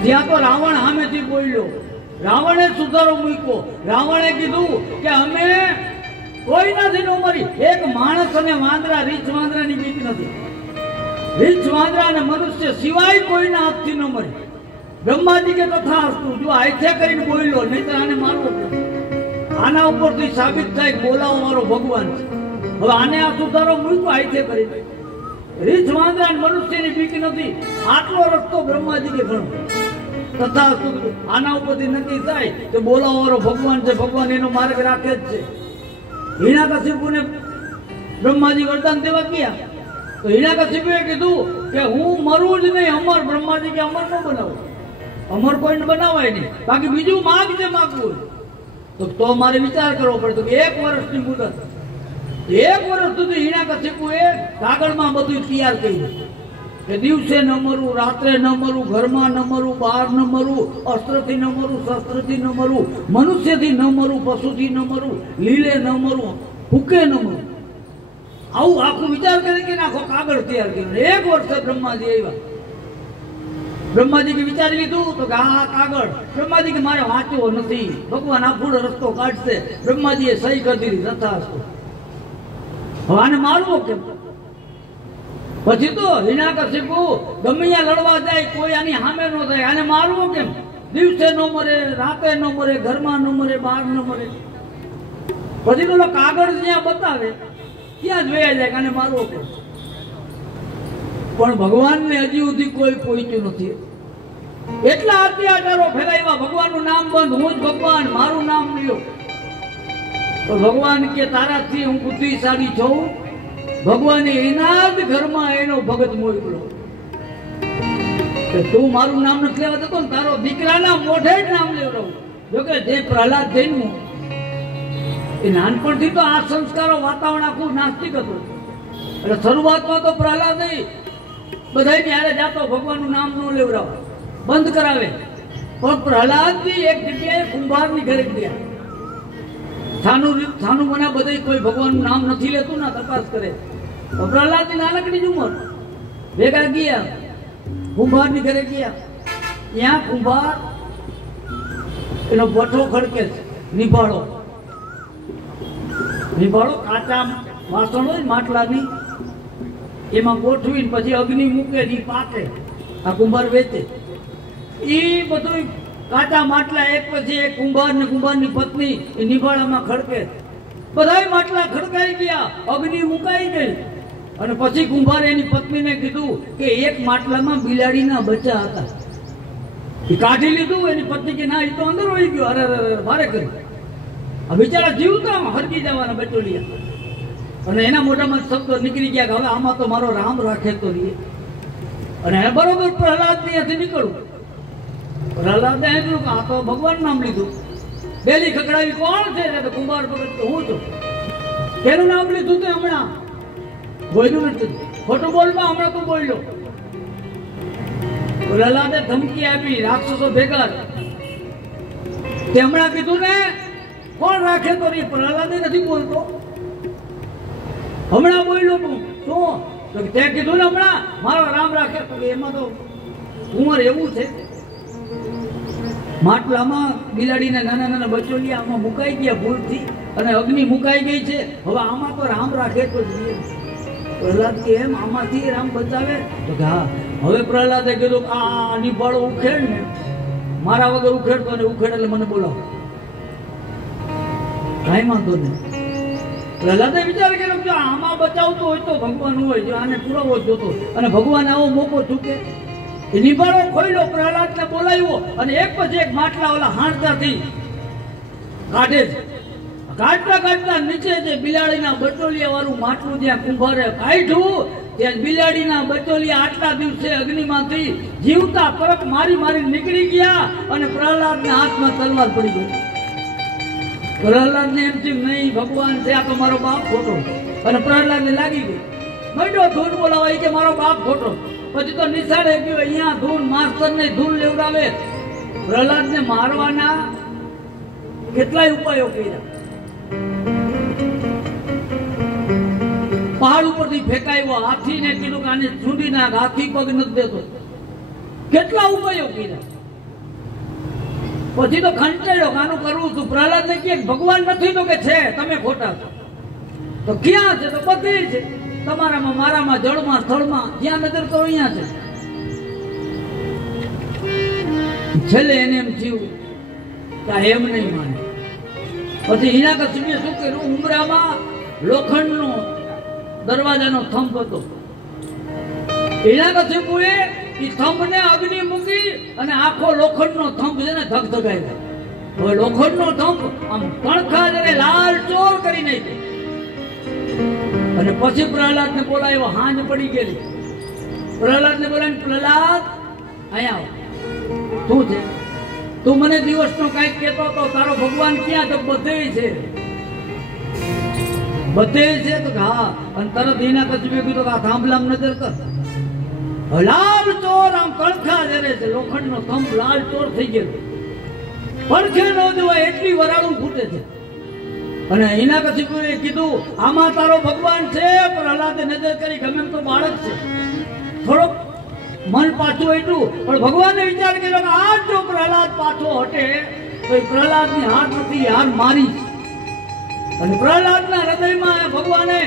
ત્યાં તો રાવણ સામેથી બોલ્યો. રાવણે સુધારો મૂક્યો. રાવણે કીધું કે અમે કોઈનાથી ન મરી. એક માણસ અને વાંદરા, રીછ વાંદરાની બીક નથી. રીછ વાંદરા અને મનુષ્ય સિવાય કોઈના હાથથી ન મરી. બ્રહ્માજી કે તથાસ્તુ. જો આયથે કરીને બોલ્યો, નહીં તો આને મારવો પડે. આના ઉપરથી સાબિત થાય કે બોલાવો મારો ભગવાન છે. હવે આને આ સુધારો મૂક્યો આયથે કરીને. રીછ વાંદરા અને મનુષ્યની બીક નથી. આટલો રસ્તો બ્રહ્માજી કે ઘણો. તથાસ્તુ. આના ઉપરથી નક્કી થાય કે બોલાવો મારો ભગવાન છે. ભગવાન એનો માર્ગ રાખે જ છે. હિરણ્યકશિપુને બ્રહ્માજી વરદાન દેવા ગયા તો હિરણ્યકશિપુએ કીધું કે હું મરું જ નહીં, અમર. બ્રહ્માજી કે અમર ન બનાવો, અમર કોઈને બનાવાય નહીં. બાકી બીજું માગ છે માગવું તો મારે વિચાર કરવો પડતો કે 1 વર્ષની મુદત. 1 વર્ષ સુધી હિરણ્યકશિપુએ કાગળમાં બધું તૈયાર કર્યું કે દિવસે ન મરવું, રાત્રે ન મરવું, ઘરમાં ન મરવું, બહાર ન મરવું, અસ્ત્રથી ન મરવું, શસ્ત્રથી ન મરવું, મનુષ્યથી ન મરવું, પશુથી ન મરવું, લીલે ન મરવું, ભૂકે ન મરવું. આવું આખું વિચાર કરી આખો કાગળ તૈયાર કર્યો. 1 વર્ષે બ્રહ્માજી આવ્યા. બ્રહ્માજી કે વિચારી લીધું તો કે આ કાગળ. બ્રહ્માજી કે મારે વાંચવો નથી, ભગવાન આફૂડો રસ્તો કાઢશે. બ્રહ્માજીએ સહી કરી દીધી. તથાસ્તુ. હવે આને મારવો કેમ? પછી તો હિરણ્યકશિપુ ગમે ત્યાં લડવા જાય, કોઈ આની સામે ન થાય. આને મારવો કેમ? દિવસે ન મરે, રાતે ન મરે, ઘરમાં ન મરે, બહાર ન મરે. પછી તો કાગળ જ્યાં બતાવે ત્યાં જ વયા જાય. આને મારવો કેમ? પણ ભગવાનને હજી સુધી કોઈ પહોંચ્યું નથી. એટલા અત્યાચારો ફેલાવ્યા. ભગવાનનું નામ બંધ. હું જ ભગવાન, મારું નામ લ્યો. તો ભગવાન કે તારાથી હું બુદ્ધિશાળી છું. ભગવાને એના જ ઘરમાં એનો ભગત મોકલો કે તું મારું નામ નથી લેવા દેતો ને તારો દીકરાના મોઢે જ નામ લેવડાવું. જોકે જે પ્રહલાદ જન્મ્યો એ નાનપણથી તો આ સંસ્કારો, વાતાવરણ આખું નાસ્તિક હતું. એટલે શરૂઆતમાં તો પ્રહલાદ બધા ત્યારે જાતો ભગવાનનું નામ ન લેવડાવે, બંધ કરાવે. પણ પ્રહલાદજી એક જગ્યાએ કુંભારની ઘરે ગયા. છાનું મના બધા કોઈ ભગવાનનું નામ નથી લેતું ને તપાસ કરે. તો પ્રહલાદની નાનકડી જ ઉંમર ભેગા ગયા, કુંભારની ઘરે ગયા. ત્યાં કુંભાર એનો ભઠ્ઠો ખડકે છે. નિભાળો કાચા વાસણ હોય માટલાની, એમાં ગોઠવીને પછી અગ્નિ મૂકે, એ પાકે. આ કુંભાર વેચે. એ બધું કાચા માટલા એક પછી એક કુંભાર ને કુંભારની પત્ની એ નિભાળામાં ખડકે. બધાય માટલા ખડકાઈ ગયા, અગ્નિ મુકાઈ ગઈ. અને પછી કુંભારે એની પત્નીને કીધું કે એક માટલામાં બિલાડીના બચ્ચા હતા, એ કાઢી લીધું. એની પત્ની કે ના, એ તો અંદર વહી ગયો. અરે ભારે કરી. આ બિચારા જીવતા હરકી જવાના બચોલિયા, અને એના મોઢામાં શબ્દો નીકળી ગયા કે હવે આમાં તો મારો રામ રાખે તો રહીએ. અને બરોબર પ્રહલાદ ત્યાંથી નીકળવું. પ્રહલાદ એમ કહ્યું કે આ તો ભગવાન નામ લીધું. બેલી ખકડાવી કોણ છે? તો કુંભાર ભગત તો હું છું. કેનું નામ લીધું તો હમણાં બોલ્યું નથી, ખોટું બોલમાં હમણાં તું બોલ્યો. પ્રહલાદે ધમકી આપી રાક્ષસો ભેગા. તે હમણાં કીધું ને કોણ રાખે તો નહીં. પ્રહલાદે નથી બોલતો, હમણાં બોલ્યો તું શું? તો તે કીધું ને હમણાં મારો રામ રાખે. તો એમાં તો ઉંમર એવું છે, માટલામાં બિલાડીને નાના નાના બચોલિયા આમાં મુકાઈ ગયા ભૂલથી, અને અગ્નિ મુકાઈ ગઈ છે. હવે આમાં તો રામ રાખે તો જોઈએ. પ્રહલાદ કે એમ આમાંથી રામ બચાવે? તો હા. હવે પ્રહલાદે કીધું આ નિભાળો ઉખેડ ને, મારા વગર ઉખેડતો ને ઉખેડ એટલે મને બોલાવો. કાંઈ વાંધો નહીં. પ્રહલાદે વિચાર કર્યો કે આમાં બચાવતો હોય તો ભગવાન હોય, જો આને પુરાવો જોતો, અને ભગવાન આવો મોકો ચૂકે. એ નિભાળો ખોલ્યો, પ્રહલાદને બોલાવ્યો, અને એક પછી એક માટલા ઓલા હાંડતાથી કાઢે છે. કાઢતા કાઢતા નીચે જે બિલાડીના બચોલિયા વાળું માટલું જ્યાં કુંભારે કાઢ્યું, ત્યાં બિલાડીના બચોલિયા આટલા દિવસે અગ્નિમાંથી જીવતા તરફ મારી મારી નીકળી ગયા, અને પ્રહલાદના હાથમાં તલવાર પડી ગઈ. પ્રહલાદને એમ થયું નહીં ભગવાન છે આ તો મારો બાપ ખોટો, અને પ્રહલાદને લાગી ગઈ. મંડ્યો ધૂન બોલાવાય કે મારો બાપ ખોટો. પછી તો નિશાળે ગયો, અહીંયા ધૂન માસ્તરને ધૂન લેવડાવે. પ્રહલાદને મારવાના કેટલાય ઉપાયો કર્યા. પહાડ ઉપરથી ફેંકાયો, હાથીને કીધું કે આને છૂટી નાખ, હાથી પગ નથી દેતો. કેટલા ઉપાયો કર્યા. પછી તો ખંચાડ્યો કે આનું કરવું છું. પ્રહલાદને કહે ભગવાન નથી તો કે છે, તમે ખોટા છો. તો ક્યાં છે? તો બધી છે, તમારામાં મારામાં જળમાં સ્થળમાં જ્યાં નજર કરો અહીંયા છે. છેલ્લે એને એમ થયું કે એમ નહીં માને. પછી હિરણ્યકશિપુએ શું કર્યું? ઉમરામાં લોખંડનો દરવાજાનો થંભ હતો. હિરણ્યકશિપુએ એ થંભને અગ્નિ મૂકી અને આખો લોખંડનો થંભ છે ને ધગધગાવ્યો. હવે લોખંડનો થંભ આમ કણખા જયારે લાલ ચોર કરી નાખ્યો. અને પછી પ્રહલાદને બોલાવ્યો. હાંજ પડી ગયેલી. પ્રહલાદને બોલાવીને પ્રહલાદ અહીંયા આવ. શું છે? તું મને દિવસનો કઈક કહેતો હતો, તારો ભગવાન ક્યાં? તો બધે છે. બધે છે? તો હા. અને તરત હિરણ્યકશિપુએ કીધું કે આ થાંભલામાં નજર કર. લાલ ચોર આમ કણખા જરે છે, લોખંડનો થંભ લાલ ચોર થઈ ગયો. પડખે ન જોવાય એટલી વરાળું ફૂટે છે. અને હિરણ્યકશિપુએ કીધું આમાં તારો ભગવાન છે. પ્રહલાદે નજર કરી, ગમે એમ તો બાળક છે, થોડોક મન પાછું એટલું. પણ ભગવાને વિચાર કર્યો કે આ જો પ્રહલાદ પાછો હટે તો એ પ્રહલાદની હાર નથી, હાર મારી. અને પ્રહલાદના હૃદયમાં ભગવાને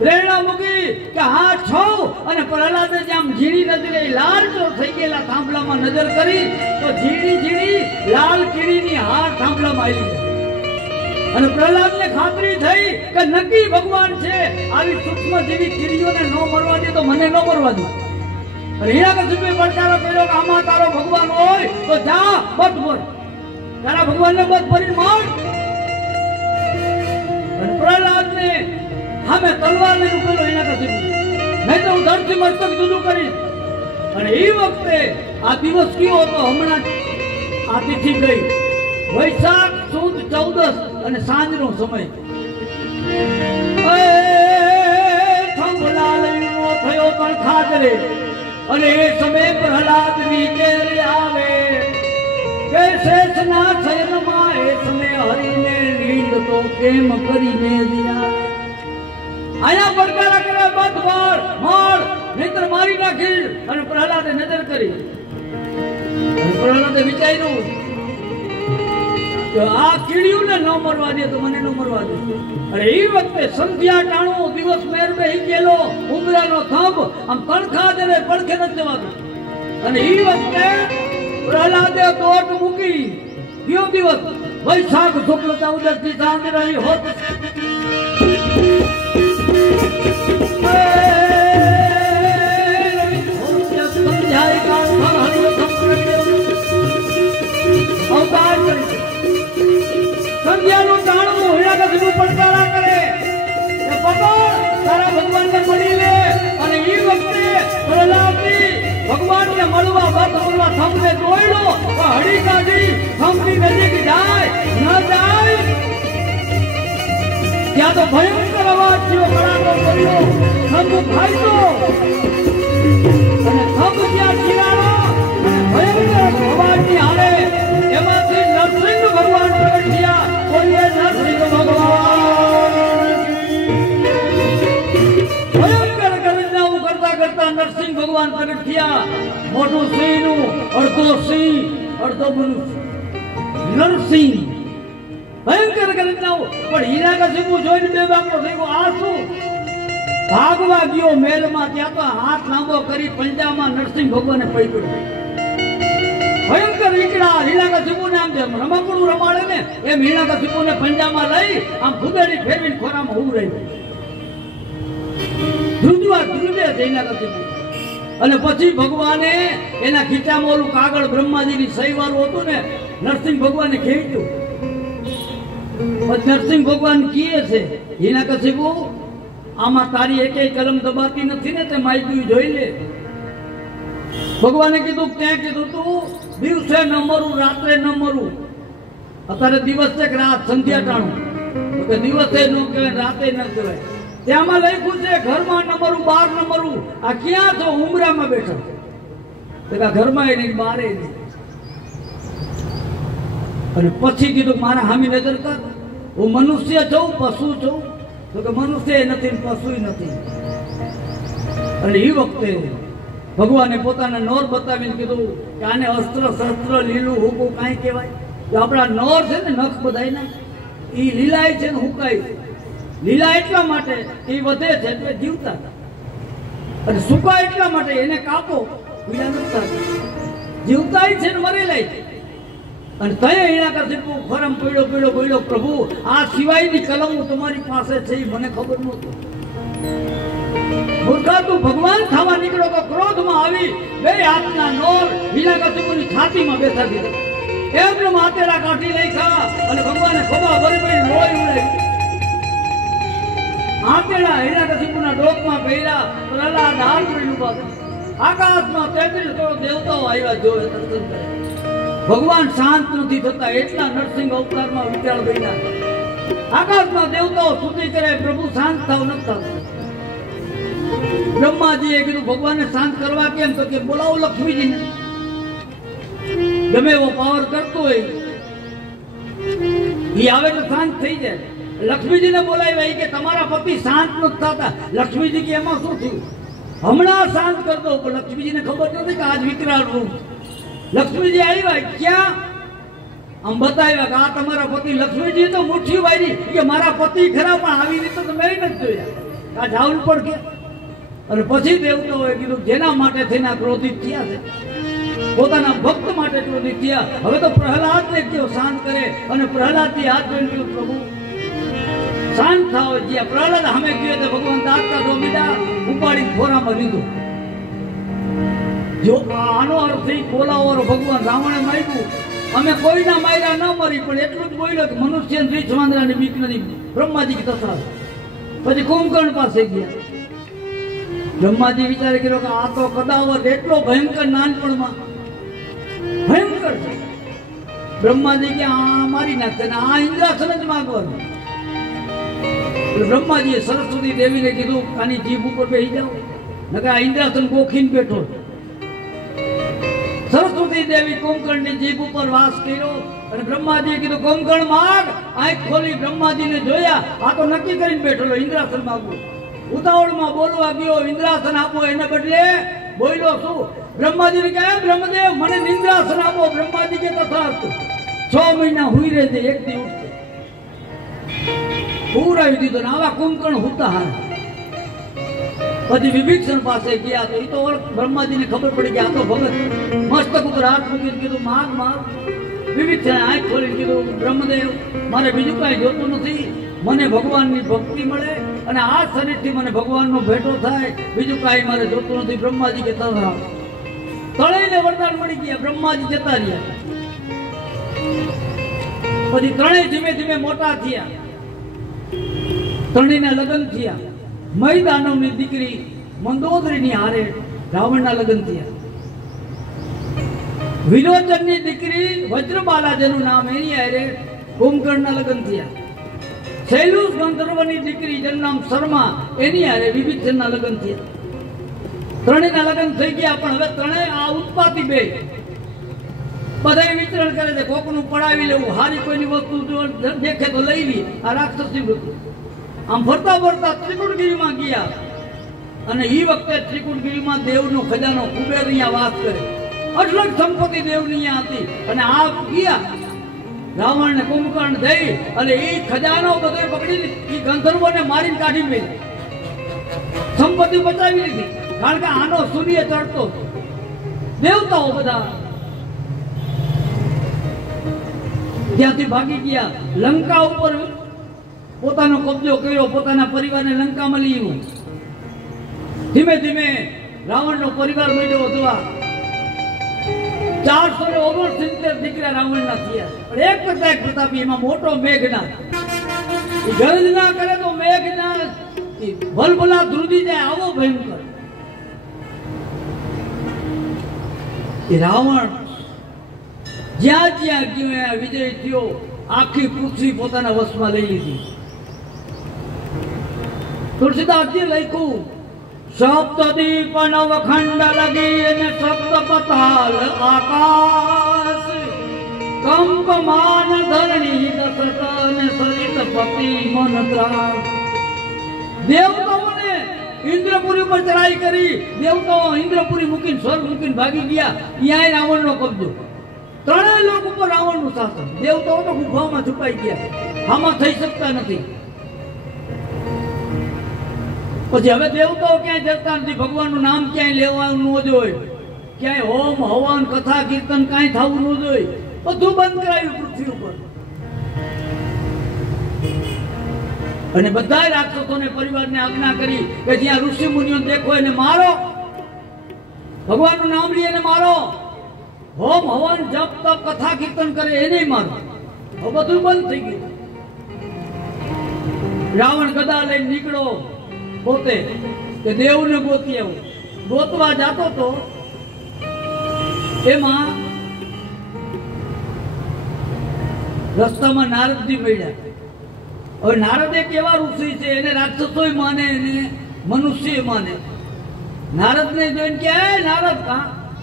પ્રેરણા મૂકી કે હા છો. અને પ્રહલાદે જેમ ઝીણી નજરે લાલ ચોર થઈ ગયેલા થાંભલામાં નજર કરી તો ઝીણી ઝીણી લાલ કીડીની હાર થાંભલામાં આવી ગઈ. અને પ્રહલાદને ખાતરી થઈ કે નક્કી ભગવાન છે. આવી સૂક્ષ્મ જેવી કીડીઓને ન મરવા દે તો મને ન મરવા દે. અને હિરણ્યકશિપુએ પડકારો કર્યો કે આમાં તારો ભગવાન હોય તો જા બત ભર, તારા ભગવાનને બત ભરી માર. અને પ્રહલાદને સામે તલવાર લઈને ઉભેલો હિરણ્યકશિપુ, નહીં તો હું ધરતી મસ્તક જુદું કરીશ. અને એ વખતે આ દિવસ કયો હતો? હમણાં આ તિથિ ગઈ, વૈશાખ સુદ 14 અને સાંજનો સમય. થંભલાલનો થયો કણખાજરે, અને એ સમય પ્રહલાદ નીચે આવે કે શેષના શયનમાં એ સમય હરીને નીંદ તો કેમ કરીને દિયા. આયા પડકારા કરે બત ભર માર, નહીતર મારી નાખી. અને પ્રહલાદે નજર કરી. પ્રહલાદે વિચાર્યું આ કીડીઓને ન મરવા દે તો મને ન મરવા દે. અને એ વખતે સંધ્યા ટાણું દિવસ મેર બેહી ગયેલો, ઉમરાનો થંભ આમ કણખા દે પડખે નથી જવાતું. અને એ વખતે પ્રહલાદે દોટ મૂકી. કયો દિવસ? વૈશાખ શુક્લ 14 થી સાંજ રહી હોત. અવતાર કરી પડકારા કરે કે પકડ તારા ભગવાનને મળી લે અને એ વખતે પ્રહલાદજી ભગવાનને મળવા વાત બોલવા થંભને દોડ્યો પણ હળી કાઢી થંભની નજીક જાય ન જાય ત્યાં તો ભયંકર અવાજ થયો કડાકો કર્યો થંભ ફાટ્યો અને થંભ ત્યાં ચીરાડો અને ભયંકર અવાજની હારે એમાંથી નરસિંહ ભગવાન પ્રગટ થયા બોલીએ નરસિંહ ભગવાન ભયંકર ગર્જનાઓ કરતા કરતા નરસિંહ ભગવાન પ્રગટ થયા મોટું સિંહનું અડધો સિંહ અડધો મનુષ્ય નરસિંહ ભયંકર ગર્જનાઓ પણ હિરણ્યકશિપુ જોઈને બે બાકડો થઈ ગયો આ શું ભાગવા ગયો મહેલમાં ત્યાં તો હાથ લાંબો કરી પંજામાં નરસિંહ ભગવાને પકડ્યો ભયંકર ઈકડા હિરણ્યકશિપુને આમ જેમ રમકડું રમાડે ને એમ હિરણ્યકશિપુને પંજામાં લઈ આમ ફુદેડી ફેરવીને ખોરામાં ઉભું રહી ધ્રુજવા ધ્રુજે હિરણ્યકશિપુ અને પછી ભગવાને એના ખીચામાં ઓલું કાગળ બ્રહ્માજીની સહી વાળું હતું ને નરસિંહ ભગવાને ખેંચ્યું નરસિંહ ભગવાન કહે છે હિરણ્યકશિપુ આમાં તારી એકેય કલમ દબાતી નથી ને તે માહિતી જોઈ લે ભગવાને કીધું ત્યાં કીધું તું દિવસે ન મરું રાત્રે ન મરું અત્યારે દિવસ છે કે રાત સંધ્યા ટાણું કે દિવસે ન કહેવાય રાતે ન કહેવાય ત્યાંમાં લખ્યું છે ઘરમાં ન મરું બહાર ન મરું આ ક્યાં છો ઉમરામાં બેઠા ઘરમાં નહીં બહાર નહીં અને પછી કીધું મારા હામી નજર કર હું મનુષ્ય છું પશુ છું તો કે મનુષ્ય નથી પશુ નથી અને એ વખતે ભગવાને પોતાના નોર બતાવીને કીધું કે આને અસ્ત્ર શસ્ત્ર લીલું હુકું કાંઈ કહેવાય આપણા નોર છે ને નખ બધાયના એ લીલાય છે ને હુકાય છે લીલા એટલા માટે એ વધે છે એટલે જીવતા અને સુકા એટલા માટે એને કાપો બીજા નથી જીવતાય છે ને મરેલાય છે અને તય હિરણ્યકશિપુ ખરમ પીડો પ્રભુ આ સિવાયની કલમ તમારી પાસે છે એ મને ખબર નહોતી મૂર્ખા તું ભગવાન થવા નીકળ્યો તો ક્રોધમાં આવી બે હાથના નોર હિરણ્યકશિપુની છાતીમાં બેસા દીધા એમને માતેરા કાઢી નાખ્યા અને ભગવાને ખોબા ભરી લોહી ઉડાવી આતેડા હિરણ્યકશિપુના ડોકમાં પહેર્યા પ્રહલાદ હાર પડી ઉભા આકાશમાં 33 કરોડ દેવતાઓ આવ્યા જોવે દર્શન કરે ભગવાન શાંત નથી થતા એટલા નરસિંહ અવતારમાં વિચાર બન્યા આકાશમાં દેવતાઓ સ્તુતિ કરે પ્રભુ શાંત થાવ નથી થતું બ્રહ્માજીએ કીધું ભગવાનને શાંત કરવા કેમ તો કે બોલાવો લક્ષ્મીજીને ગમે એવો પાવર કરતો હોય એ આવે તો શાંત થઈ જાય લક્ષ્મીજીને બોલાવ્યા કે તમારા પતિ શાંત નથી થતા લક્ષ્મીજી કે એમાં શું થયું હમણાં શાંત કરી દો પણ લક્ષ્મીજીને ખબર નથી કે આજ વિકરાળ રૂપ લક્ષ્મીજી આવ્યા ક્યાં આમ બતાવ્યા કે આ તમારા પતિ લક્ષ્મીજી તો મુઠ્ઠી વાળી કે મારા પતિ ખરા પણ આવી રીતે તો મેં નથી જોયા આ જાવું પડ કે અને પછી દેવતાઓએ કીધું જેના માટે થઈને ક્રોધિત થયા છે પોતાના ભક્ત માટે ક્રોધિત થયા હવે તો પ્રહલાદને કયો શાંત કરે અને પ્રહલાદથી હાથ જોઈને કીધું પ્રભુ શાંત થાવ જ્યાં પ્રહલાદ સામે ગયો તો ભગવાન દાંતકા દો બીજા ઉપાડી ખોરામાં લીધું જો આનો અર્થ એ બોલાવો ભગવાન રાવણે માર્યું અમે કોઈના માર્યા ન મરી પણ એટલું જ બોલ્યો કે મનુષ્ય રીછ વાંદરાની બીક નથી બ્રહ્માજી તથા પછી કુંભકર્ણ પાસે ગયા બ્રહ્માજી વિચારે કર્યો કે આ તો કદાવર એટલો ભયંકર નાનપણમાં ભયંકર છે બ્રહ્માજી કે આ મારી નાખશે ને આ ઇન્દ્રાસન જ માંગવાનું બ્રહ્માજીએ સરસ્વતી દેવીને કીધું આની જીભ ઉપર બેસી જાઓ નકર આ ઇન્દ્રાસન ગોખીને બેઠો સરસ્વતી દેવી કુંભકર્ણની જીભ ઉપર વાસ કર્યો અને બ્રહ્માજીએ કીધું કુંભકર્ણ માગ આંખ ખોલી બ્રહ્માજીને જોયા આ તો નક્કી કરીને બેઠેલો ઇન્દ્રાસન માંગવું ઉતાવળમાં બોલવા ગયો ઇન્દ્રાસન આપો એને બદલે બોલ્યો શું બ્રહ્માજીને કહે બ્રહ્મદેવ મને નિંદ્રાસન આપો બ્રહ્માજી કે તથાસ્તુ 6 મહિના હુઈ રહેશે એક દી ઉઠશે પૂરાવી દીધો ને આવા કુંભકર્ણ હુતા હાર પછી વિભીષણ પાસે ગયા તો એ તો બ્રહ્માજીને ખબર પડી કે આ તો ભગત મસ્તક ઉપર હાથ મૂકીને કીધું માગ માગ વિભીષણે આંખ ખોલીને કીધું બ્રહ્મદેવ મારે બીજું કાંઈ જોતું નથી મને ભગવાનની ભક્તિ મળે અને આ શરીરથી મને ભગવાનનો ભેટો થાય બીજું કાંઈ મારે જોતું નથી બ્રહ્માજી કે તળેને વરદાન મળી ગયા બ્રહ્માજી જતા રહ્યા પછી ત્રણેય ધીમે ધીમે મોટા થયા ત્રણેયના લગ્ન થયા. મય દાનવની દીકરી મંદોદરીની હારે રાવણના લગ્ન થયા. વિરોચનની દીકરી વજ્રબાલા જેનું નામ એની હારે કુંભકર્ણના લગ્ન થયા. શૈલુષ ગંધર્વની દીકરી જેનું નામ શર્મા એની હારે વિભીષણના લગ્ન થયા. ત્રણેયના લગ્ન થઈ ગયા. પણ હવે ત્રણેય આ ઉત્પાતી બે બધા વિચરણ કરે છે. કોકનું પડાવી લેવું, હારી કોઈની વસ્તુ દેખે તો લઈ લી. આ રાક્ષસી વૃત્તિ. આમ ફરતા ફરતા ત્રિકુટગીરીમાં ગયા. અને એ વખતે ત્રિકુટગીરીમાં દેવનો ખજાનો કુબેર અહીંયા વાસ કરે. અઢળક સંપત્તિ દેવની અહીંયા હતી. અને આ ગયા રાવણ ને કુંભકર્ણ જઈ અને એ ખજાનો બધો પકડી એ ગંધર્વોને મારીને કાઢી મેલી. સંપત્તિ બચાવી લીધી. કારણ કે આનો સૂર્ય ચડતો. દેવતાઓ બધા ત્યાંથી ભાગી ગયા. લંકા ઉપર પોતાનો કબજો કર્યો. પોતાના પરિવારને લંકામાં લઈ આવ્યું. ધીમે ધીમે રાવણનો પરિવાર મળ્યો વધવા. 469 દીકરા રાવણના થયા. પણ એક કરતા એક પ્રતાપી. એમાં મોટો મેઘનાથ. એ ગરજ ના કરે તો મેઘનાથ ભલભલા ધ્રુજી જાય. આવો ભયંકર એ રાવણ જ્યાં જ્યાં ગયો વિજય થયો. આખી પૃથ્વી પોતાના વશમાં લઈ લીધી. તુલસીદાસજી લખ્યું, સપ્તદીપ નવખંડ લગી અને સપ્ત પતાલ આકાશ કંપમાન ધરણી દશક અને સરિત પતિ મન ત્રાસ. દેવતાઓને ઇન્દ્રપુરી ઉપર ચડાઈ કરી. દેવતાઓ ઇન્દ્રપુરી મૂકીને સ્વર્ગ મૂકીને ભાગી ગયા. ત્યાં રાવણનો કબજો. ત્રણેય લોક ઉપર રાવણનું શાસન. દેવતાઓ તો ગુફામાં છુપાઈ ગયા. આમાં થઈ શકતા નથી. પછી હવે દેવતાઓ ક્યાંય જતા નથી. ભગવાનનું નામ ક્યાંય લેવાનું ન જોઈએ. ક્યાંય હોમ હવન કથા કીર્તન કાંઈ થવું ન જોઈએ. બધું બંધ કરાવ્યું પૃથ્વી ઉપર. અને બધા રાક્ષસોને પરિવારને આજ્ઞા કરી કે જ્યાં ઋષિ મુનિઓ દેખો એને મારો. ભગવાનનું નામ લઈ એને મારો. હોમ હવન જપ તપ કથા કીર્તન કરે એને મારો. હવે બધું બંધ થઈ ગયું. રાવણ ગદા લઈને નીકળો પોતે કે દેવને ગોતી આવું. ગોતવા જાતો તો એમાં રસ્તામાં નારદજી મળ્યા. હવે નારદ એક એવા ઋષિ છે. એને રાક્ષસોય માને એને મનુષ્ય માને. નારદને જોઈને કે નારદ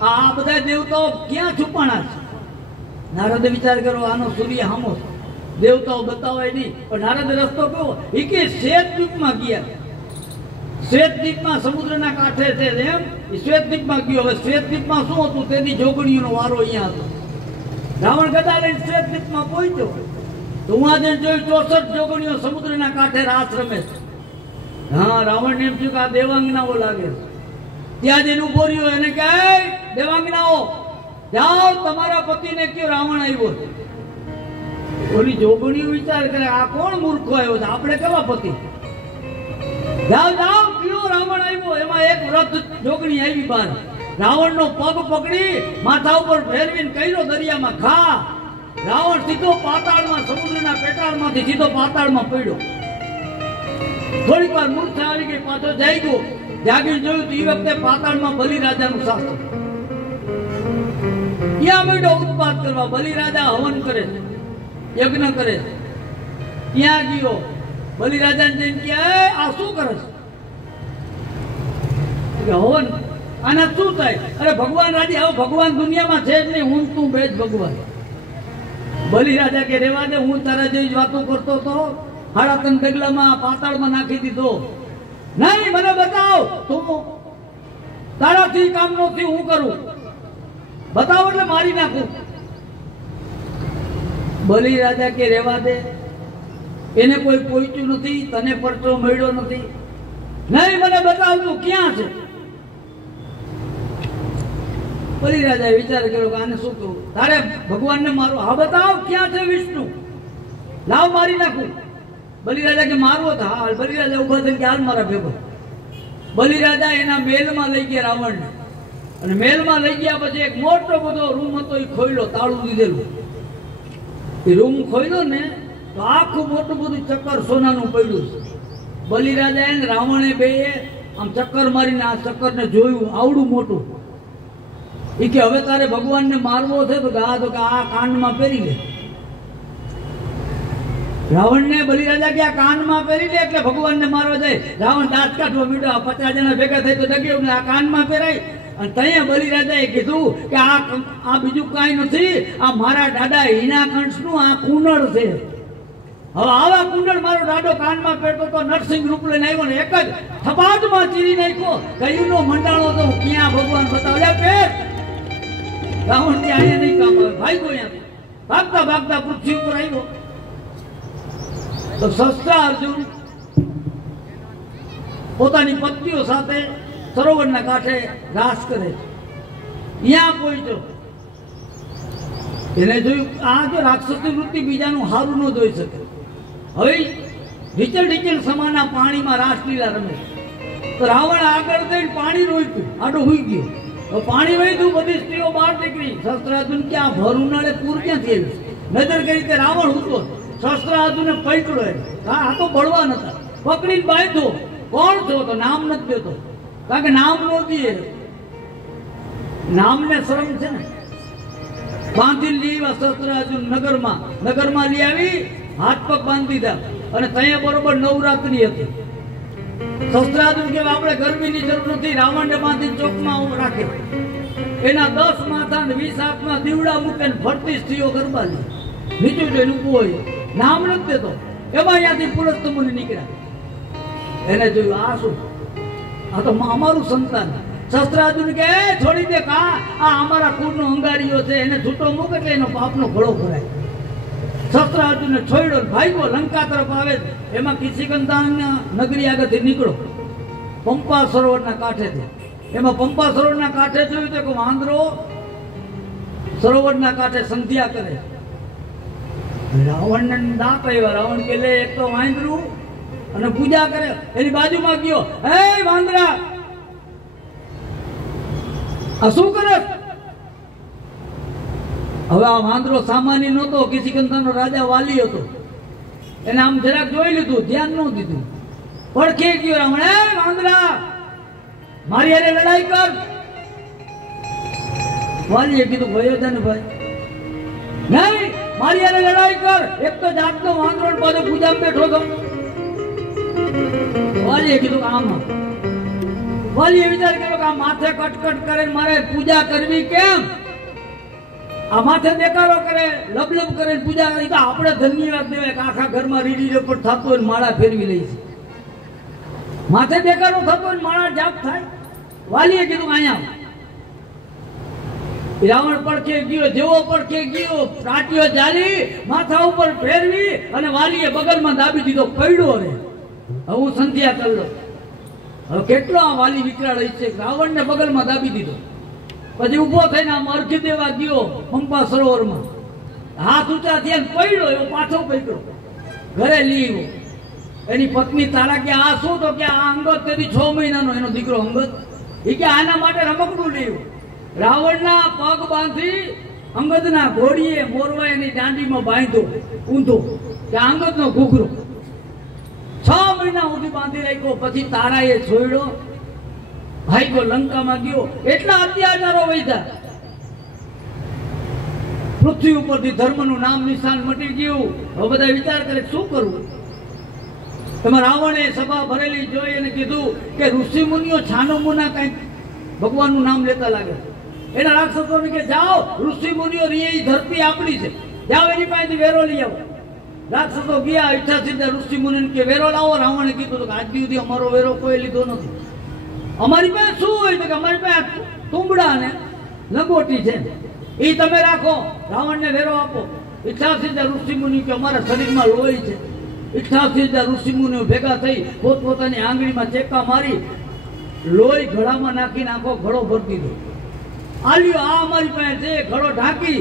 આ બધા દેવતાઓ ક્યાં છુપાણા છે? નારદે વિચાર કરો આનો સૂર્ય હામો. દેવતાઓ બતાવાય નહીં. પણ નારદ રસ્તો કહો એ કે શ્વેતદ્વીપમાં ગયા. શ્વેતદ્વીપમાં સમુદ્રના કાંઠે છે એમ એ શ્વેતદ્વીપમાં ગયો. હવે શ્વેતદ્વીપમાં શું હતું? તેની જોગણીઓનો વારો અહીંયા હતો. રાવણ ગદા લઈને શ્વેતદ્વીપમાં પહોંચ્યો તો હું આજે જોયું 64 જોગણીઓ સમુદ્રના કાંઠે રાસ રમે છે. હા, રાવણ ને એમ થયું કે આ દેવાંગનાઓ લાગે છે. ત્યાં જઈને ઉભો રહ્યો. એને કહે દેવાંગનાઓ જાઓ તમારા પતિને કયો રાવણ આવ્યો. ઓલી જોગણીઓ વિચાર કરે આ કોણ મૂર્ખો આવ્યો છે? આપણે કેવા પતિ? જાઓ જાઓ કયો રાવણ આવ્યો. એમાં એક વૃદ્ધ જોગણી આવી બહાર. રાવણનો પગ પકડી માથા ઉપર ફેરવીને કર્યો દરિયામાં ખા. રાવણ સીધો પાતાળમાં સમુદ્રના પેટાળમાંથી સીધો પાતાળમાં પડ્યો. થોડીક વાર મૂર્છા આવી ગઈ. પાછો જાગ્યો. જાગીને જોયું તો એ વખતે પાતાળમાં બલિરાજાનું શાસન. ત્યાં મળ્યો ઉત્પાત કરવા. બલિરાજા હવન કરે છે, યજ્ઞ કરે છે. ત્યાં ગયો. બલિરાજાને જઈને કે આ શું કરે છે? હવન આના શું થાય? અરે ભગવાન રાજી. હવે ભગવાન દુનિયામાં છે જ નહીં. હું તું બે જ ભગવાન. બલિરાજા કે રેવા દે. હું તારા જેવી વાતો કરતો તો હાડા તન ડગલામાં પાતાળમાં નાખી દીધો. નહીં, મને બતાવ. તું તારાથી કામ નથી. હું કરું. બતાવો એટલે મારી નાખું. બલિરાજા કે રેવા દે. એને કોઈ પહોંચ્યું નથી. તને પરચો મળ્યો નથી. નહીં, મને બતાવ તું ક્યાં છે. બલિરાજાએ વિચાર કર્યો કે આને શું કરું? તારે ભગવાનને મારો. હા બતાવ ક્યાં છે વિષ્ણુ? લાવ મારી નાખું. બલિરાજા કે મારવો તો હા. બલિરાજા ઉભા થઈને કે હાલ મારા ભેગો. બલિરાજા એના મહેલમાં લઈ ગયા રાવણને. અને મહેલમાં લઈ ગયા પછી એક મોટો બધો રૂમ હતો. એ ખોલ્યો, તાળું દીધેલું. એ રૂમ ખોલ્યો ને તો આખું મોટું બધું ચક્કર સોનાનું પડ્યું છે. બલિરાજાએ ને રાવણે બે આમ ચક્કર મારીને આ ચક્કરને જોયું આવડું મોટું. એ કે હવે તારે ભગવાનને મારવો છે તો આ કાનમાં પહેરી લે. રાવણને બલિરાજા કે આ કાનમાં પહેરી લે એટલે ભગવાનને મારવા જાય. રાવણ દાંત કાઢવા મીડો 50 જણા ભેગા થઈ તો ડગ્યો ને આ કાનમાં પહેરાય. અને ત્યાં બલિરાજાએ કીધું કે આ બીજું કાંઈ નથી, આ મારા દાદા હિનાકંઠનું આ કુંડળ છે. હવે આવા કુંડળ મારો દાદો કાનમાં પહેરતો તો નરસિંહ રૂપ લઈને આવ્યો ને એક જ થપાટમાં ચીરી નાખ્યો. કયું નો મંડાણો તો ક્યાં ભગવાન બતાવ્યા પેટ. રાવણ કે અહીંયા નહીં કામ આવે, ભાગ્યો અહીંયાથી. ભાગતા ભાગતા પૃથ્વી ઉપર આવ્યો તો શસ્ત્ર અર્જુન પોતાની પત્નીઓ સાથે સરોવરના કાંઠે રાસ કરે છે. ત્યાં પહોંચ્યો, એને જોયું આ જો રાક્ષસની વૃત્તિ બીજાનું હારું ન જોઈ શકે. હવે ઢીચલ સમાના પાણીમાં રાસલીલા રમે. તો રાવણ આગળ જઈને પાણી રોક્યું, આડો હુઈ ગયો. પાણી વહીતું, બધી સ્ત્રીઓ બહાર નીકળી. શસ્ત્રાર્જુન કે આ ભર ઉનાળે પૂર ક્યાંથી આવ્યું? નજર કરી તે રાવણ હતો. શસ્ત્રાર્જુને પકડ્યો. આ તો બળવાન હતા. પકડીને બાંધ્યો. કોણ છો? તો નામ નથી દેતો, કારણ કે નામ નો દે. નામને શરમ છે ને. બાંધી લઈ શસ્ત્રાર્જુન નગરમાં લઈ આવી, હાથ પગ બાંધી દીધા. અને ત્યાં બરોબર નવરાત્રી હતી. શસ્ત્રાર્જુન કે આપણે ગરમીની જરૂર નથી, રાવણને બાંધી ચોકમાં રાખે. એના 10 માથા ને 20 હાથમાં દીવડા મૂકે ફરતી સ્ત્રીઓ ગરબા લે. નીચું જોઈને ઊભું હોય, નામ નથી દેતો. એમાં અહીંયાથી પુલસ્ત મુનિ નીકળ્યા. એને જોયું આ શું? આ તો અમારું સંતાન. શસ્ત્રાર્જુન કે છોડી દે, આ અમારા કુળનો અંગારીઓ છે, એને છૂટો મૂક એટલે એનો પાપનો ઘડો ભરાય. શસ્ત્રાર્જુને છોડ્યો, ભાગ્યો લંકા તરફ આવે. એમાં કિશિકંદાના નગરી આગળથી નીકળો પંપા સરોવરના કાંઠેથી. એમાં પંપા સરોવરના કાંઠે જોયું તો વાંદરો સરોવરના કાંઠે સંધ્યા કરે. રાવણને દાંત આવ્યા. રાવણ કે લે એક તો વાંદરું અને પૂજા કરે. એની બાજુમાં ગયો, હે વાંદરા આ શું કરે? હવે આ વાંદરો સામાન્ય નહોતો, કિશિકંદાનો રાજા વાલી હતો. એને આમ જરાક જોઈ લીધું, ધ્યાન ન દીધું. પડખે ગયો રાવણ, હે વાંદરા મારી હારે લડાઈ કર. વાલીએ કીધું ભયો છે ને ભાઈ, નહીં મારી હારે લડાઈ કર. એક તો જાતનો વાંદરો પાછો પૂજામાં બેઠો હતો. વાલીએ કીધું આમ. વાલીએ વિચાર કર્યો કે આ માથે કટકટ કરે, મારે પૂજા કરવી કેમ? આ માથે દેકારો કરે, લબલબ કરે પૂજા કરી તો આપણે ધન્યવાદ દેવાય કે આખા ઘરમાં રીડી રપટ થતો હોય, માળા ફેરવી લઈ છે. માથે દેકારો થતો હોય, માળા જાપ થાય. વાલીએ કીધું અહીંયા. રાવણ પડખે ગયો. જેવો પડખે ગયો, પાટીઓ ચાલી માથા ઉપર ફેરવી અને વાલીએ બગલમાં દાબી દીધો. પડ્યો રે. હવે હું સંધ્યા કરી લો. હવે કેટલો આ વાલી વિકરાળ છે. રાવણને બગલમાં દાબી દીધો. પછી ઉભો થઈને આમ અર્ઘ્ય દેવા ગયો પંપા સરોવરમાં. હાથ ઊંચા થયા પડ્યો. એવો પાછો પડ્યો. ઘરે લઈ ગયો. એની પત્ની તારા કે આ શું? તો કે આ અંગત તેથી 6 મહિનાનો એનો દીકરો અંગત. એ કે આના માટે રમકડું લેવું. રાવણના પગ બાંધી અંગદના ઘોડીએ મોરવા એની દાંડીમાં બાંધ્યો ઊંધો. કે અંગદનો ઘૂઘરો 6 મહિના સુધી બાંધી રાખ્યો. પછી તારાએ છોડ્યો, ભાગ્યો લંકામાં ગયો. એટલા અત્યાચારો વધ્યા. પૃથ્વી ઉપરથી ધર્મનું નામ નિશાન મટી ગયું. હવે બધા વિચાર કરે શું કરવું. એમાં રાવણે સભા ભરેલી જોઈ અને કીધું કે ઋષિ મુનિઓ છાનો મુના કઈક ભગવાનનું નામ લેતા લાગે. એના રાક્ષસોને કે જાઓ, ઋષિ મુનિઓ રી ધરતી આપણી છે, જાઓ એની પાસેથી વેરો લઈ આવો. રાક્ષસો ગયા. ઈચ્છા સીધા ઋષિ મુનિને કે વેરો લાવો. રાવણે કીધું કે આજ સુધી અમારો વેરો કોઈ લીધો નથી. અમારી પાસે શું હોય તો કે અમારી પાસે તુંબડા ને લંગોટી છે, એ તમે રાખો, રાવણને વેરો આપો. ઈચ્છા સીધા ઋષિ મુનિ કે અમારા શરીરમાં લોહી છે. ઈચ્છા સીધા ઋષિ મુનિઓ ભેગા થઈ પોતપોતાની આંગળીમાં ચેકા મારી લોહી ઘડામાં નાખીને આખો ઘડો ભરી દીધો. આલ્યો આ અમારી પાસે છે. ઘડો ઢાંકી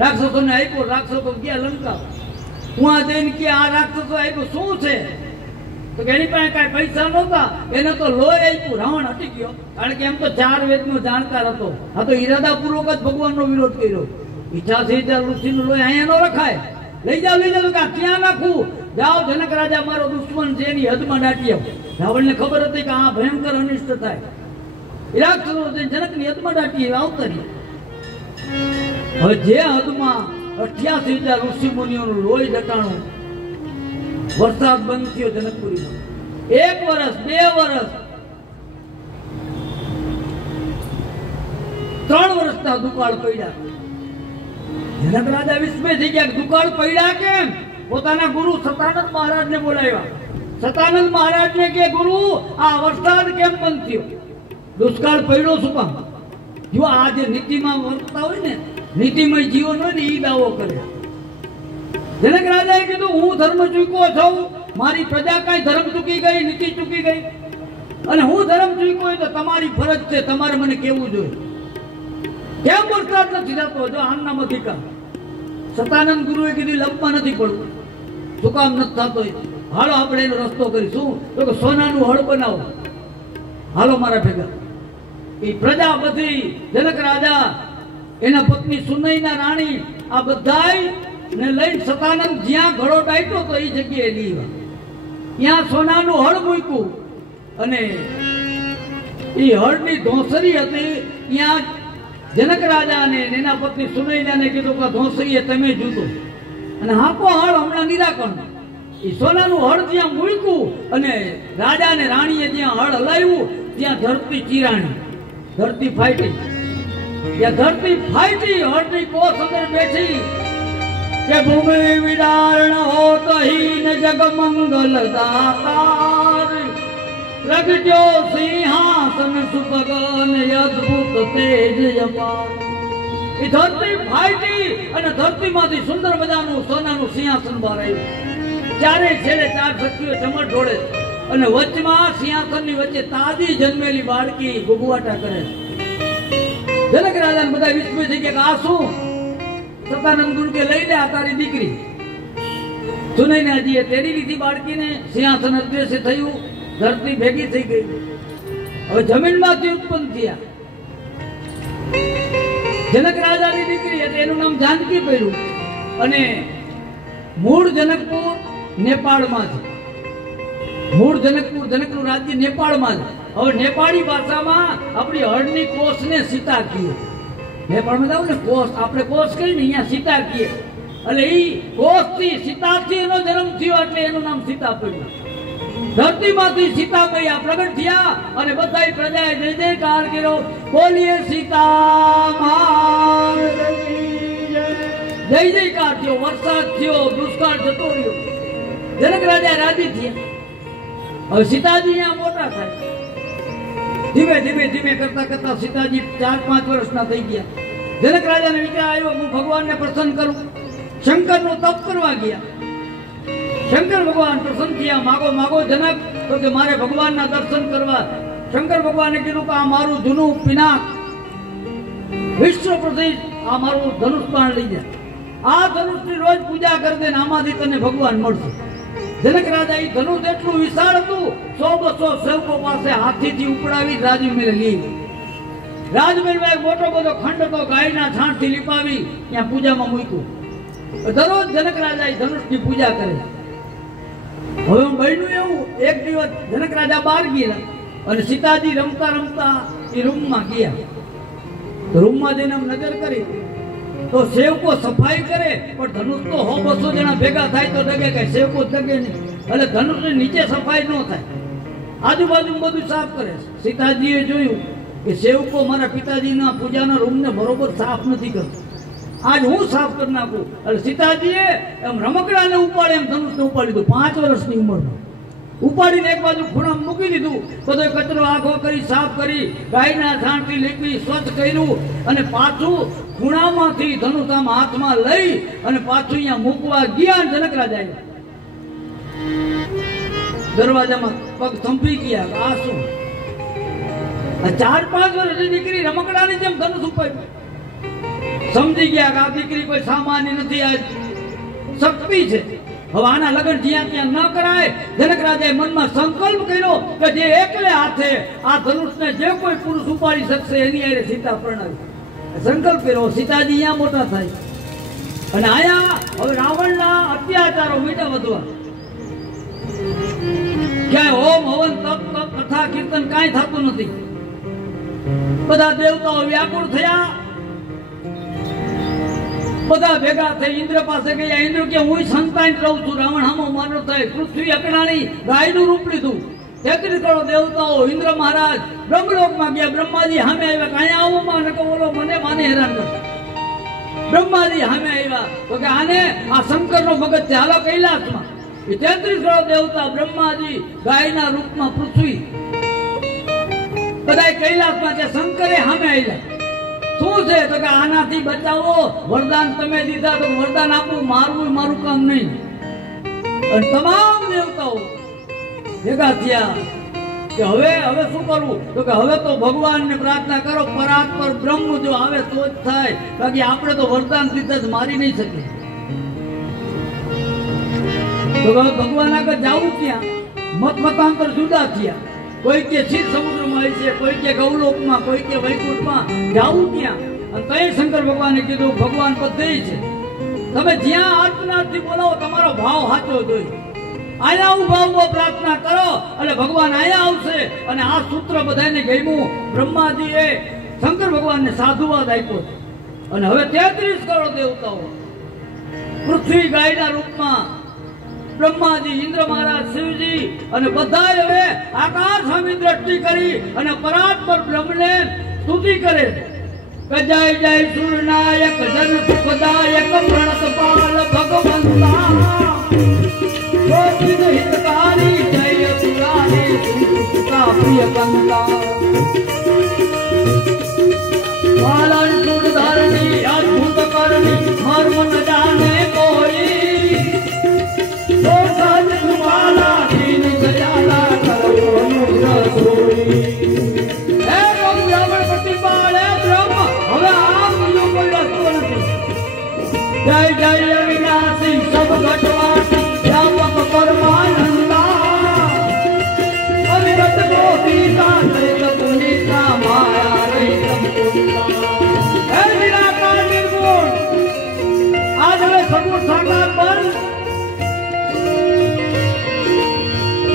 રાક્ષસોને આપ્યો. રાક્ષસો ગયા લંકા. હું આ જઈને કે આ રાક્ષસો આપ્યો શું છે? તો કે એની પાસે કઈ પૈસા નહોતા, એને તો લોહી આપ્યું. રાવણ હટી ગયો, કારણ કે એમ તો 4 વેદનો જાણકાર હતો. આ તો ઈરાદાપૂર્વક જ ભગવાનનો વિરોધ કર્યો. ઈચ્છા સીધા ઋષિનું લોહી અહીંયા ન રખાય. લઈ જાઓ કે ક્યાં નાખવું? જાઓ જનક રાજા મારો દુશ્મન છે એની હદમાં દાટી આવો. રાવણને ખબર હતી કે આ ભયંકર અનિષ્ટ થાય. રાક્ષસો જનકની હદમાં દાટી આવતા રહ્યા. હવે જે હદમાં 88,000 ઋષિ મુનિઓનું લોહી દટાણું, વરસાદ બંધ થયો જનકપુરીમાં. 1 વર્ષ 2 વર્ષ 3 વર્ષના દુકાળ પડ્યા. જનક રાજા વિસ્મય થઈ ગયા. દુકાળ પડ્યા કેમ? પોતાના ગુરુ સતાનંદ મહારાજને બોલાવ્યા. સતાનંદ મહારાજને કે ગુરુ આ વરસાદ કેમ બંધ થયો? દુષ્કાળ પડ્યો શું કામ? જો આ જે નીતિમાં વર્તતા હોય ને, નીતિમય જીવન હોય ને, એ દાવો કરે. જનક રાજાએ કીધું હું ધર્મ ચૂક્યો છું, મારી પ્રજા કઈ ધર્મ ચૂકી ગઈ, નીતિ ચૂકી ગઈ, અને હું ધર્મ ચૂક્યો હોય તો તમારી ફરજ છે, તમારે મને કેવું જોઈએ. કેમ વરસાદ નથી થતો? જો આમનામ અધિકાર. સતાનંદ ગુરુએ કીધું લંબમાં નથી પડવું. શું કામ નથી થતો? હાલો આપણે એનો રસ્તો કરીશું. તો કે સોનાનું હળ બનાવો, હાલો મારા ભેગા. એ પ્રજા બધી, જનક રાજા, એના પત્ની સુનૈના રાણી, આ બધાય ને લઈને સતાનંદ જ્યાં ઘડો ડાયટો તો એ જગ્યાએ લીવા. ત્યાં સોનાનું હળ મૂક્યું અને એ હળની ધોંસરી હતી. ત્યાં જનક રાજા અને એના પત્ની સુનૈનાને કીધું કે ધોંસરીએ તમે જુદો અને હાકો હળ હમણાં નિરાકરણ. એ સોનાનું હળ જ્યાં મૂક્યું અને રાજા ને રાણીએ જ્યાં હળ હલાવ્યું ત્યાં ધરતી ચીરાણી, ધરતી ફાટી. ત્યાં ધરતી ફાટી, હળની કોસ અંદર બેઠી કે ભૂમિ વિદારણ હોત હીન જગ મંગલ દાતાર, પ્રગટ્યો સિંહાસન સુપગન અદ્ભુત તેજ અપાર. એ ધરતી ફાટી અને ધરતીમાંથી સુંદર મજાનું સોનાનું સિંહાસન બહાર આવ્યું. ચારે છેડે 4 સખીઓ ચમટ ઢોળે અને વચમાં સિંહાસનની વચ્ચે તાજી જન્મેલી બાળકી ગુગવાટા કરે. જનક રાજાને બધા વિસ્મય થઈ ગયા કે આ શું? સતાનંદ ગુરુ કે લઈ લે આ તારી દીકરી. સુનૈનાજીએ તેડી લીધી બાળકીને. સિંહાસન અદ્રશ્ય થયું, ધરતી ભેગી થઈ ગઈ. હવે જમીનમાંથી ઉત્પન્ન થયા. જનક રાજાની દીકરી એટલે એનું નામ જાનકી પડ્યું. અને મૂળ જનકપુર નેપાળમાં છે. મૂળ જનકપુર, જનકનું રાજ્ય નેપાળમાં છે. હવે નેપાળી ભાષામાં આપણી હળની કોષને સીતા કહીએ. નેપાળમાં જાવ ને કોષ, આપણે કોષ કહીએ ને, અહીંયા સીતા કહીએ. એટલે એ કોષથી સીતાથી એનો જન્મ થયો એટલે એનું નામ સીતા પડ્યું. ધરતીમાંથી સીતામૈયા પ્રગટ થયા અને બધાય પ્રજાએ જય જયકાર કર્યો. બોલીએ સીતા જય જયકાર થયો. વરસાદ થયો, દુષ્કાળ જતો રહ્યો. જનક રાજા રાજી થયા. હવે સીતાજી અહીંયા મોટા થાય. ધીમે ધીમે ધીમે કરતા કરતા સીતાજી 4-5 વર્ષના થઈ ગયા. જનક રાજાને વિચાર આવ્યો હું ભગવાનને પ્રસન્ન કરું. શંકરનું તપ કરવા ગયા. શંકર ભગવાન પ્રસન્ન થયા. માગો માગો જનક. તો કે મારે ભગવાનના દર્શન કરવા. શંકર ભગવાને કીધું કે આ મારું જૂનું પિનાક, વિશ્વ પ્રસિદ્ધ આ મારું ધનુષ બાણ લઈ જાય. આ ધનુષની રોજ પૂજા કરી દે ને આમાંથી તને ભગવાન મળશે. જનક રાજા એ ધનુષ એટલું વિશાળ હતું, 100-200 સેવકો પાસે હાથીથી ઉપડાવી રાજમહેલ લઈ. રાજમહેલમાં એક મોટો બધો ખંડ હતો, ગાયના છાણથી લીપાવી ત્યાં પૂજામાં મૂક્યું. દરરોજ જનક રાજા એ ધનુષની પૂજા કરે. હવે બન્યું એવું, એક દિવસ જનક રાજા બહાર ગયા અને સીતાજી રમતા રમતા એ રૂમમાં ગયા. રૂમમાં જઈને નજર કરી તો સેવકો સફાઈ કરે પણ ધનુષ તો 100-200 જણા ભેગા થાય તો ડગે, કઈ સેવકો ડગે નહીં. એટલે ધનુષની નીચે સફાઈ ન થાય, આજુબાજુ બધું સાફ કરે. સીતાજીએ જોયું કે સેવકો મારા પિતાજીના પૂજાના રૂમને બરોબર સાફ નથી કરતો, આજ હું સાફ કરી નાખું. એટલે સીતાજીએ એમ રમકડાને ઉપાડે એમ ધનુષને ઉપાડી દીધું. 5 વર્ષની ઉંમરમાં ઉપાડીને એક બાજુ ખૂણામાં મૂકી દીધું. બધો કચરો આખો કરી સાફ કરી, ગાયના છાણથી લીપી સ્વચ્છ કર્યું અને પાછું ખૂણામાંથી ધનુષ આમ હાથમાં લઈ અને પાછું અહીંયા મૂકવા ગયા. જનક રાજાએ દરવાજામાં પગ થંભી ગયા. આ શું? 4-5 વર્ષની દીકરી રમકડાની જેમ ધનુષ ઉપાડ્યું. સમજી ગયા કે આ દીકરી કોઈ સામાન્ય નથી, આ શક્તિ છે. હવે આના લગ્ન જ્યાં ત્યાં ન કરાય. જનક રાજાએ મનમાં સંકલ્પ કર્યો કે જે એકલે હાથે આ ધનુષને જે કોઈ પુરુષ ઉપાડી શકશે એની આરે સીતા પરણાવી. સંકલ્પ કર્યો. સીતાજી અહીંયા મોટા થાય અને આયા હવે રાવણના અત્યાચારો મીઠા વધવા. કથા કીર્તન કાંઈ થતું નથી. બધા દેવતાઓ વ્યાકુળ થયા, બધા ભેગા થઈ ઇન્દ્ર પાસે ગયા. ઇન્દ્ર કે હું સંતાન રહું છું, રાવણ હામો મારો થાય. પૃથ્વી અકળાણી ગાયનું રૂપ લીધું. 33 કરોડ દેવતાઓ ઇન્દ્ર મહારાજ બ્રહ્મલોકમાં ગયા. બ્રહ્માજી સામે આવ્યા, કાંઈ આવો માં નકો બોલો, મને માને હેરાન કરતા. બ્રહ્માજી સામે આવ્યા તો કે આને આ શંકરનો ભગત છે, હાલો કૈલાસમાં. 33 કરોડ દેવતા બ્રહ્માજી ગાયના રૂપમાં પૃથ્વી બધા કૈલાસમાં છે. શંકરે સામે આવ્યા, શું છે તો કે આનાથી બચાવો, વરદાન તમે દીધા તો વરદાન આપવું, મારવું મારું કામ નહીં. અને તમામ દેવતાઓ ભેગા થયા કે હવે શું કરવું તો કે હવે તો ભગવાનને પ્રાર્થના કરો, પરાત્પર બ્રહ્મ જો આવે તો જ થાય, બાકી આપણે તો વરદાન દીધા જ મારી નહીં શકીએ. તો ભગવાન આગળ જાવું ક્યાં? મતાંતર જુદા થયા. કોઈ કે ક્ષીર સમુદ્રમાં છે, કોઈ કે ગૌલોકમાં, કોઈ કે વૈકુંઠમાં. જાવું ક્યાં? અને તઈ શંકર ભગવાને કીધું ભગવાન બધે છે, તમે જ્યાં આત્મનાથથી બોલાવો તમારો ભાવ સાચો જોઈએ. આયા ઉભા પ્રાર્થના કરો એટલે ભગવાન આયા આવશે. અને આ સૂત્ર બધાને ગમ્યું. બ્રહ્માજીએ શંકર ભગવાનને સાધુવાદ આપ્યો. અને હવે 33 કરોડ દેવતાઓ પૃથ્વી ગાયના રૂપમાં બ્રહ્માજી, ઇન્દ્ર મહારાજ, શિવજી અને બધા હવે આકાશ સામે દ્રષ્ટિ કરી અને પરાત્પર બ્રહ્મને સ્તુતિ કરે. જય જય સુરનાયક જન સુખદાયક પ્रणतपाल भगवंता गोविंद हितकारी जय पुरारी सुखता प्रिय कंता पालन सुर धारणी अद्भुत करणी मर्म न जाने कोई तो सज तुम्हारा दीन दयाला करो अनुग्रह सोई. हे ब्राह्मण प्रतिपाले ब्रह्म હવે આ બીજું કોઈ રસ્તો નથી. જય જય અવિનાશી સબ ઘટવાસી વ્યાપક પરમાનંદા અવિરત ગોપીતા સરિત પુનિતા માયા રહિતમ પુનિતા. હે નિરાકાર નિર્ગુણ આજ હવે સગુણ સાકાર બંધ,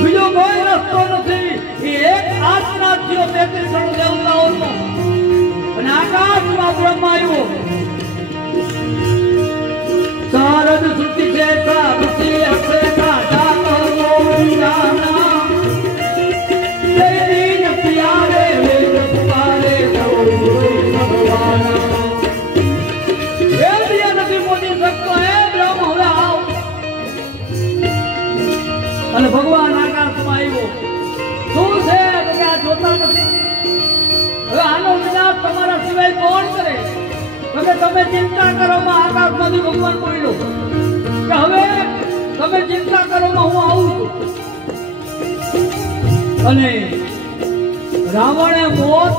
બીજો કોઈ રસ્તો નથી. એ એક આત્મા થયો 33 કરોડ દેવતાઓનો અને આકાશમાં બ્રહ્મ આવ્યો. શારદ સુતિ છે સાબતિ હસે કાઢા કરો જાના તેરી ન પ્યારે વેદ પુકારે ભગવાન વેદ નથી મોદી શકતો. હે બ્રહ્મ હવે આવ. અને ભગવાન આકાશમાં આવ્યો. શું છે તો કે આ જોતા નથી. હવે આનો વિનાશ તમારા સિવાય કોણ કરે? તમે ચિંતા કરોમાં આકાશમાંથી ભગવાન બોલ્યો કે હવે તમે ચિંતા કરોમાં હું આવું છું. અને રાવણે મોત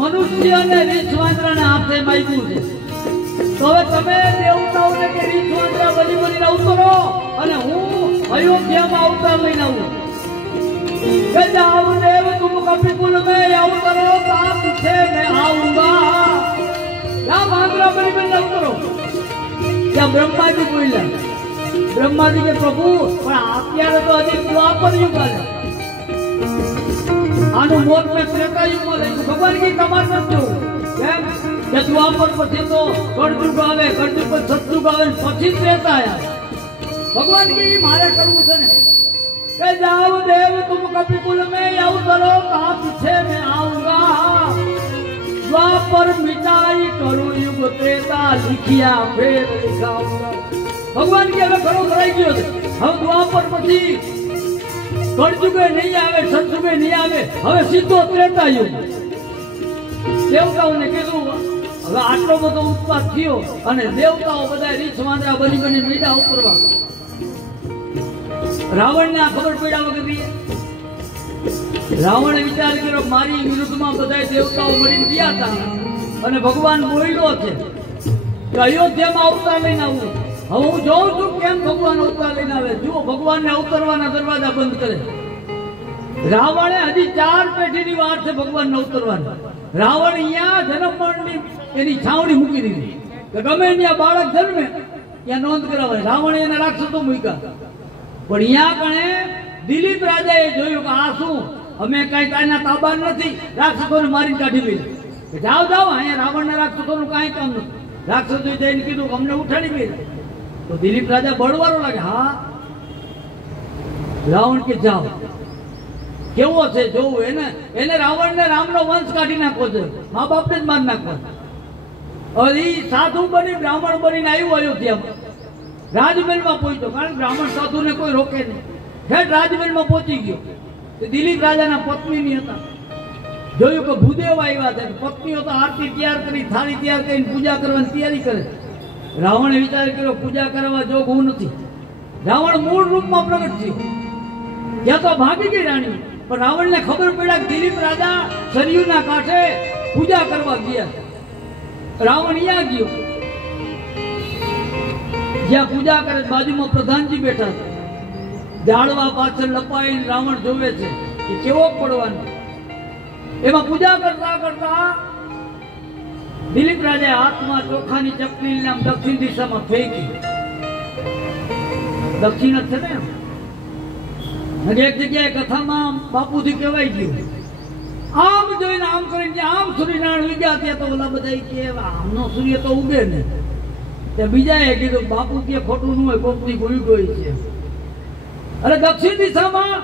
મનુષ્ય અને રીછ વાંદરાને હાથે માગ્યું છે. તો હવે તમે દેવતાઓને કે રીછ વાંદરા બની બનીને અવતરો અને હું અયોધ્યામાં અવતાર લઈને આવું. કે જાવ દેવ તુમ કપિકુલ में अवतरो का पीछे मैं आऊंगा. क्या वांदरा बनी बनी अवतरो? क्या ब्रह्माजी बोल्या? ब्रह्माजी के प्रभु પણ અત્યારે તો હજી દ્વાપર યુગ આવ્યો. આનું મોત મેં ત્રેતા યુગમાં લખ્યું. ભગવાન કી તમાર નથી કેમ કે દ્વાપર પછી તો કળયુગ આવે, કળયુગ પછી સતયુગ આવે, પછી ત્રેતા આવ્યા. ભગવાન કી મારે કરવું છે ને કે જાઓ દેવ तुम कपिकुल में अवतरो कहाँ पीछे मैं आऊंगा. द्वापर मिटाई करूं युग त्रेता लिखिया फिर लिखाऊंगा. भगवान की હવે ખરો ભરાઈ ગયો છે. હવે દ્વાપર પછી કળયુગે નહીં આવે, સતયુગે નહીં આવે, હવે સીધો ત્રેતા યુગ. દેવતાઓને કીધું હવે આટલો બધો ઉત્પાદ થયો અને દેવતાઓ બધા રીછ વાંદરા બની બની મીડા ઉપરવા. રાવણ ને આ ખબર પડ્યા વગર રાવણે વિચાર કર્યો મારી વિરુદ્ધમાં બધા દેવતાઓ મળીને ગયા હતા અને ભગવાન બોલ્યો છે કે અયોધ્યામાં અવતાર લઈને આવું. હવે હું જોઉં છું કેમ ભગવાન અવતાર લઈને આવે. જુઓ ભગવાનને અવતરવાના દરવાજા બંધ કરે. રાવણે હજી 4 પેઢીની વાર છે ભગવાનને અવતરવાની. રાવણ અહીંયા જન્મની એની છાવણી મૂકી દીધી કે ગમે ત્યાં બાળક જન્મે ત્યાં નોંધ કરાવે. રાવણે એને રાક્ષસો મૂક્યા. પણ અહીંયા કણે દિલીપ રાજાએ જોયું કે આ શું અમે કાંઈ કાંઈના તાબા નથી, રાક્ષસોને મારીને કાઢી મેળ્યા. કે જાઓ જાઓ, અહીંયા રાવણના રાક્ષસોનું કાંઈ કામ નથી. રાક્ષસોએ જઈને કીધું કે અમને ઉઠાડી મેળ્યા. તો દિલીપ રાજા બળવારો લાગે. હા, રાવણ કે જાઓ, કેવો છે જોવું. એને રાવણને રામનો વંશ કાઢી નાખવો છે, મા બાપને જ મારી નાખવા. હવે એ સાધુ બની બ્રાહ્મણ બનીને આવ્યો અયોધ્યામાં, રાજમહેલમાં પહોંચ્યો. કારણ કે બ્રાહ્મણ સાધુને કોઈ રોકે નહીં. ઠેઠ રાજમહેલમાં પહોંચી ગયો. દિલીપ રાજાના પત્નીની હતા. જોયું કે ભૂદેવ આવ્યા છે. પત્નીઓ તો આરતી તૈયાર કરી, થાળી તૈયાર કરીને પૂજા કરવાની તૈયારી કરે. રાવણે વિચાર કર્યો પૂજા કરવા જોગ હું નથી. રાવણ મૂળ રૂપમાં પ્રગટ થયો. ત્યાં તો ભાગી ગઈ રાણી. પણ રાવણને ખબર પડ્યા કે દિલીપ રાજા સરયુના કાંઠે પૂજા કરવા ગયા. રાવણ અહીંયા ગયો, જ્યાં પૂજા કરે બાજુમાં પ્રધાનજી બેઠા છે. ઝાડવા પાછળ લપાઈને રાવણ જોવે છે કે કેવો પડવાનો. એમાં પૂજા કરતા કરતા દિલીપ રાજાએ હાથમાં ચોખાની ચપલી આમ દક્ષિણ દિશામાં ફેંકી. દક્ષિણ જ છે ને. અને એક જગ્યાએ કથામાં બાપુથી કહેવાય ગયું, આમ જોઈને આમ કરીને આમ સૂર્યનારાયણ ઉગ્યા. ત્યાં તો ઓલા બધા કે આમનો સૂર્ય તો ઉગે ને. ત્યાં બીજાએ કીધું બાપુ કે ખોટું ન હોય, કોકની ભૂલ ગઈ છે. અરે દક્ષિણ દિશામાં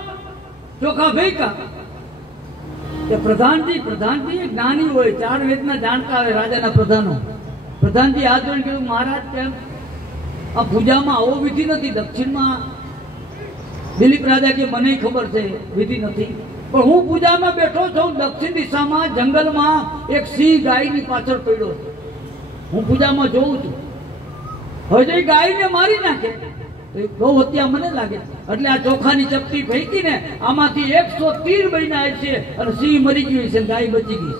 ચોખા ફેંકા. પ્રધાનજી જ્ઞાની હોય, 4 વેદના જાણતા હોય રાજાના પ્રધાનો. પ્રધાનજી હાથ જોઈને કીધું મહારાજ કેમ આ પૂજામાં આવો વિધિ નથી. દક્ષિણમાં દિલીપ રાજા કે મને ખબર છે વિધિ નથી, પણ હું પૂજામાં બેઠો છું. દક્ષિણ દિશામાં જંગલમાં એક સિંહ ગાયની પાછળ પડ્યો છે. હું પૂજામાં જોઉં છું. હવે જો ગાયને મારી નાખે બહુ હત્યા મને લાગે. એટલે આ ચોખાની ચપટી ફેંકીને આમાંથી 113 બન્યા છે અને સિંહ મરી ગયું છે, ગાય બચી ગઈ.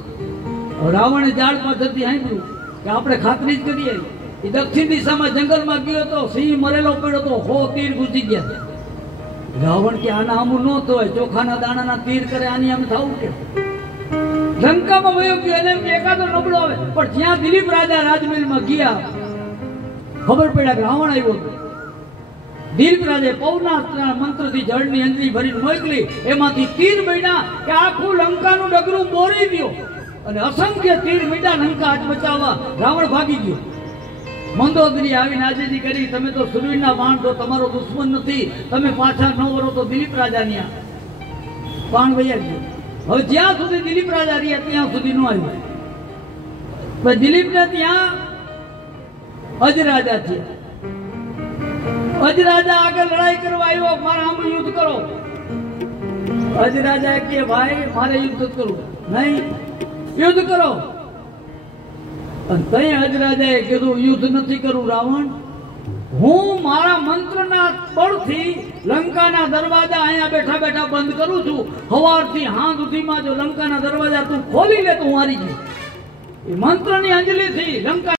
રાવણે ઝાડ પાછળથી સાંભળ્યું કે આપણે ખાતરી જ કરીએ. એ દક્ષિણ દિશામાં જંગલમાં ગયો તો સિંહ મરેલો પડ્યો તો 100 તીર ઘૂસી ગયા. રાવણ કે આના આમું ન થાય, ચોખાના દાણાના તીર કરે, આની આમ થવું કે. લંકામાં વયો ગયો એને એકાદો નબળો આવે. પણ જ્યાં દિલીપ રાજા રાજમહેલમાં ગયા ખબર પડ્યા કે રાવણ આવ્યો હતો. દિલીપ રાજાએ પૌના મંત્રથી જળની અંજલી ભરીને મોકલી. એમાંથી તીર બન્યા કે આખું લંકાનું ડગરું બોરી ગયો અને અસંખ્ય તીર મીડા લંકા હાથ બચાવવા રાવણ ભાગી ગયો. મંદોદરી આવીને આજીજી કરી, તમે તો સુરવીરના બાણ તો તમારો દુશ્મન નથી, તમે પાછા ન વરો તો દિલીપ રાજાની બાણ વૈયા ગયો. હવે જ્યાં સુધી દિલીપ રાજા રહ્યા ત્યાં સુધી ન આવ્યો. દિલીપને ત્યાં અજરાજા થયા. અજરાજા આગળ લડાઈ કરવા આવ્યો, મારા આમ યુદ્ધ કરો. અજરાજા કે ભાઈ મારે યુદ્ધ કરવું નહીં, યુદ્ધ કરો. અને તઈ અજરાજાએ કીધું યુદ્ધ નથી કરવું રાવણ, હું મારા મંત્રના બળથી લંકાના દરવાજા અહીંયા બેઠા બેઠા બંધ કરું છું. સવારથી સાંજ સુધીમાં જો લંકાના દરવાજા તું ખોલી લે તો હું હારી ગયો. એ મંત્રની અંજલિથી લંકા